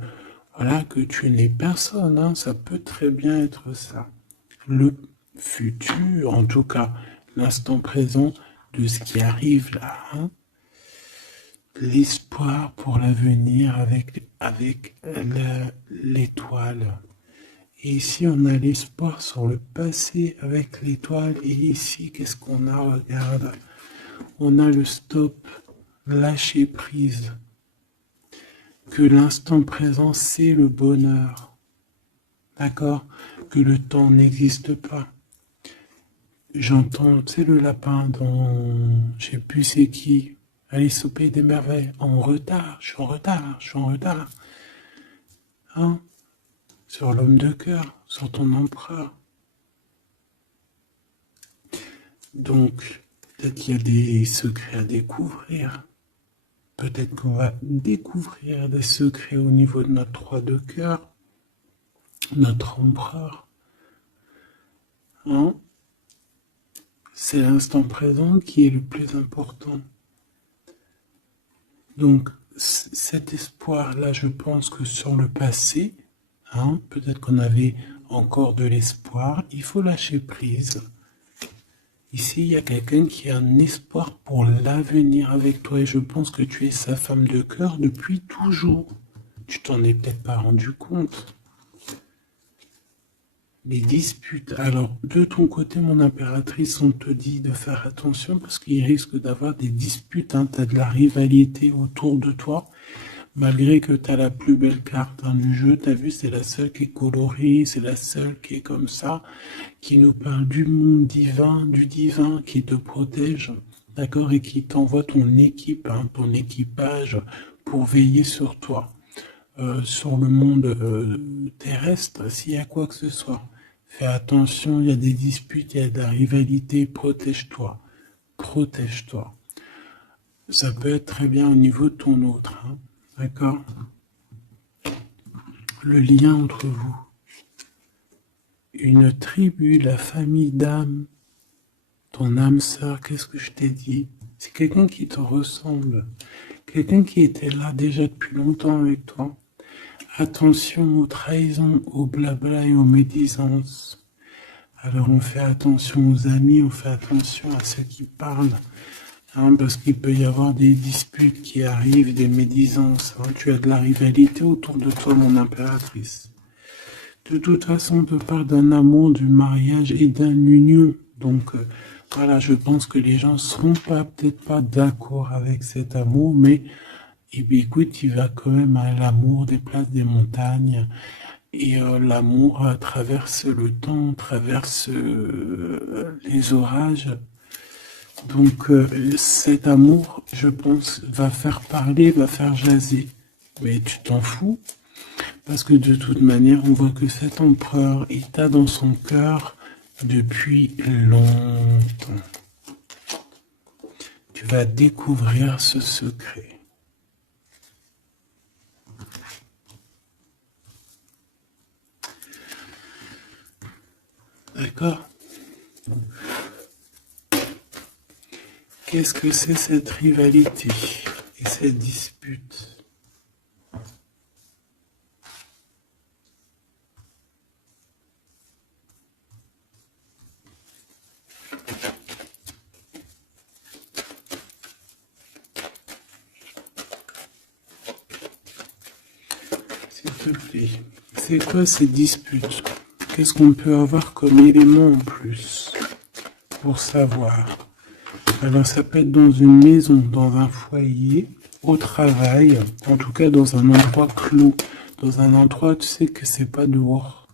voilà, que tu n'aies personne. Hein, ça peut très bien être ça. Le futur, en tout cas, l'instant présent de ce qui arrive là. Hein, l'espoir pour l'avenir avec l'étoile. Et ici, on a l'espoir sur le passé avec l'étoile. Et ici, qu'est-ce qu'on a? Regarde. On a le stop, lâcher prise. Que l'instant présent, c'est le bonheur. D'accord? Que le temps n'existe pas. J'entends, tu sais, le lapin dans, je sais plus c'est qui, Alice au Pays des Merveilles. En retard, je suis en retard, je suis en retard. Hein? Sur l'homme de cœur, sur ton empereur. Donc, peut-être qu'il y a des secrets à découvrir. Peut-être qu'on va découvrir des secrets au niveau de notre roi de cœur, notre empereur. Hein? C'est l'instant présent qui est le plus important. Donc, cet espoir-là, je pense que sur le passé, hein, peut-être qu'on avait encore de l'espoir, il faut lâcher prise. Ici, il y a quelqu'un qui a un espoir pour l'avenir avec toi et je pense que tu es sa femme de cœur depuis toujours. Tu t'en es peut-être pas rendu compte. Les disputes. Alors, de ton côté, mon impératrice, on te dit de faire attention parce qu'il risque d'avoir des disputes. Hein. Tu as de la rivalité autour de toi. Malgré que tu as la plus belle carte hein, du jeu, tu as vu, c'est la seule qui est colorée, c'est la seule qui est comme ça, qui nous parle du monde divin, du divin qui te protège, d'accord, et qui t'envoie ton équipe, hein, ton équipage pour veiller sur toi, sur le monde terrestre, s'il y a quoi que ce soit. Fais attention, il y a des disputes, il y a de la rivalité, protège-toi, protège-toi. Ça peut être très bien au niveau de ton autre, hein. D'accord? Le lien entre vous. Une tribu, la famille d'âme, ton âme sœur, qu'est-ce que je t'ai dit? C'est quelqu'un qui te ressemble. Quelqu'un qui était là déjà depuis longtemps avec toi. Attention aux trahisons, aux blabla et aux médisances. Alors on fait attention aux amis, on fait attention à ceux qui parlent. Hein, parce qu'il peut y avoir des disputes qui arrivent, des médisances. Hein. Tu as de la rivalité autour de toi, mon impératrice. De toute façon, on te parle d'un amour, du mariage et d'une union. Donc, voilà, je pense que les gens ne seront peut-être pas d'accord avec cet amour, mais eh bien, écoute, il va quand même à l'amour des places des montagnes. Et l'amour traverse le temps, traverse les orages. Donc cet amour, je pense, va faire parler, va faire jaser. Mais tu t'en fous, parce que de toute manière, on voit que cet empereur est dans son cœur depuis longtemps. Tu vas découvrir ce secret. D'accord ? Qu'est-ce que c'est cette rivalité et cette dispute? S'il te plaît, c'est quoi ces disputes? Qu'est-ce qu'on peut avoir comme élément en plus pour savoir? Alors ça peut être dans une maison, dans un foyer, au travail, en tout cas dans un endroit clos, dans un endroit tu sais que c'est pas dehors.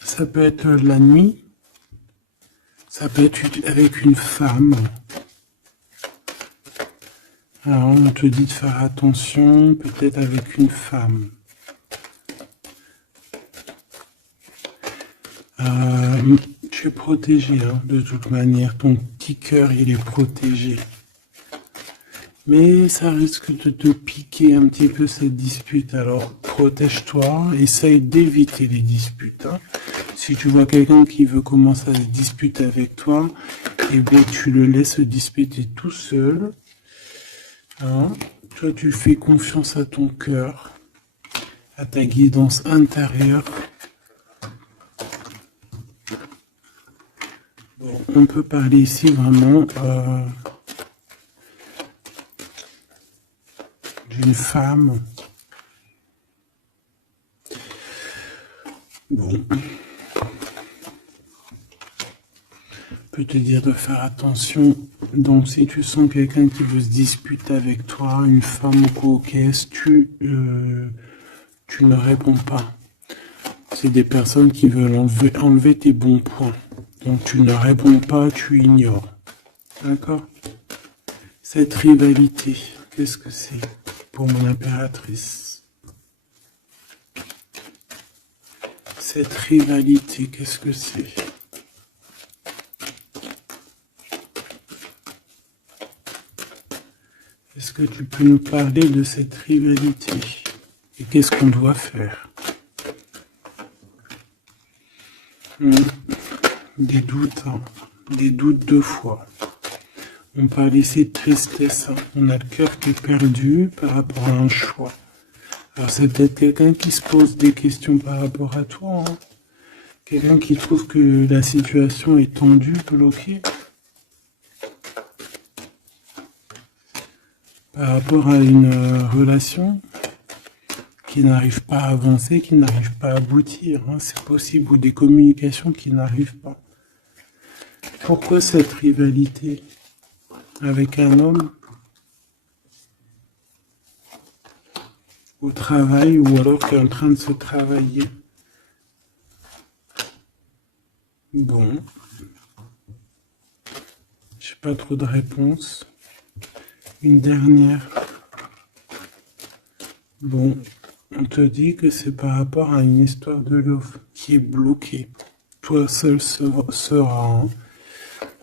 Ça peut être la nuit, ça peut être avec une femme, Alors, on te dit de faire attention, peut-être avec une femme. Tu es protégé, hein, de toute manière. Ton petit cœur, il est protégé. Mais ça risque de te piquer un petit peu cette dispute. Alors, protège-toi, essaye d'éviter les disputes. Hein. Si tu vois quelqu'un qui veut commencer à se disputer avec toi, eh bien, tu le laisses disputer tout seul. Hein. Toi, tu fais confiance à ton cœur, à ta guidance intérieure. Bon, on peut parler ici vraiment d'une femme. Bon. Je peux te dire de faire attention. Donc, si tu sens quelqu'un qui veut se disputer avec toi, une femme ou coquesse, tu ne réponds pas. C'est des personnes qui veulent enlever tes bons points. Donc, tu ne réponds pas, tu ignores. D'accord? Cette rivalité, qu'est-ce que c'est pour mon impératrice? Cette rivalité, qu'est-ce que c'est? Est-ce que tu peux nous parler de cette rivalité? Et qu'est-ce qu'on doit faire? Des doutes, hein. Des doutes deux fois. On parle ici de tristesse. Hein. On a le cœur qui est perdu par rapport à un choix. Alors c'est peut-être quelqu'un qui se pose des questions par rapport à toi. Hein. Quelqu'un qui trouve que la situation est tendue, bloquée. Par rapport à une relation qui n'arrive pas à avancer, qui n'arrive pas à aboutir. Hein. C'est possible. Ou des communications qui n'arrivent pas. Pourquoi cette rivalité avec un homme au travail ou alors qui est en train de se travailler? Bon. J'ai pas trop de réponses. Une dernière. Bon. On te dit que c'est par rapport à une histoire de love qui est bloquée. Toi seul sera. Hein.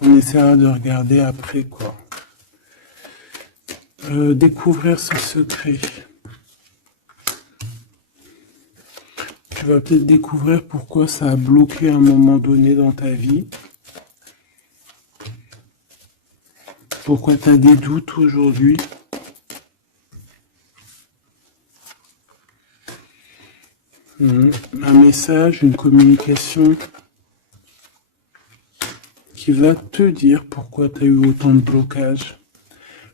On essaiera de regarder après quoi. Découvrir ce secret. Tu vas peut-être découvrir pourquoi ça a bloqué à un moment donné dans ta vie. Pourquoi tu as des doutes aujourd'hui. Un message, une communication qui va te dire pourquoi tu as eu autant de blocages,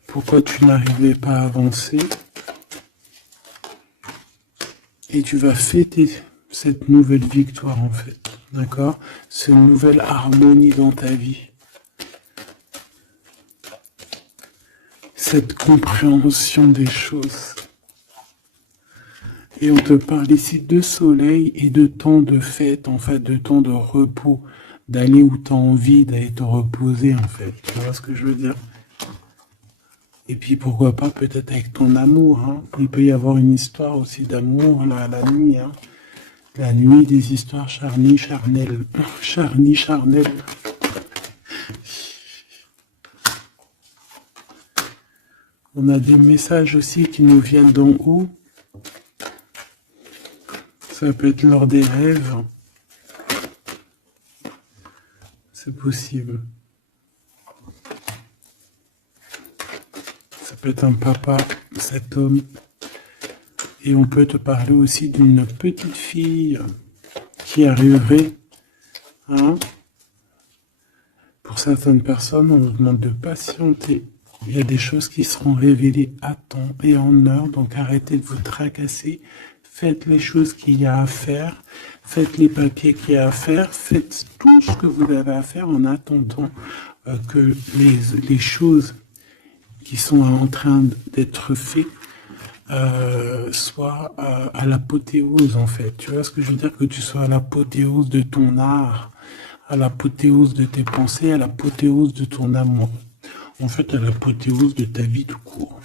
pourquoi tu n'arrivais pas à avancer. Et tu vas fêter cette nouvelle victoire en fait, d'accord? Cette nouvelle harmonie dans ta vie. Cette compréhension des choses. Et on te parle ici de soleil et de temps de fête, en fait, de temps de repos, d'aller où tu as envie, d'aller te reposer, en fait. Tu vois ce que je veux dire? Et puis, pourquoi pas, peut-être avec ton amour, hein. Il peut y avoir une histoire aussi d'amour, là, la nuit, hein. La nuit, des histoires charnies, charnelles. Charnies, charnelles. On a des messages aussi qui nous viennent d'en haut. Ça peut être lors des rêves. C'est possible. Ça peut être un papa, cet homme. Et on peut te parler aussi d'une petite fille qui arriverait. Hein. Pour certaines personnes, on nous demande de patienter. Il y a des choses qui seront révélées à temps et en heure. Donc arrêtez de vous tracasser. Faites les choses qu'il y a à faire, faites les papiers qu'il y a à faire, faites tout ce que vous avez à faire en attendant que les choses qui sont en train d'être faites soient à l'apothéose en fait. Tu vois ce que je veux dire? Que tu sois à l'apothéose de ton art, à l'apothéose de tes pensées, à l'apothéose de ton amour. En fait, à l'apothéose de ta vie tout court.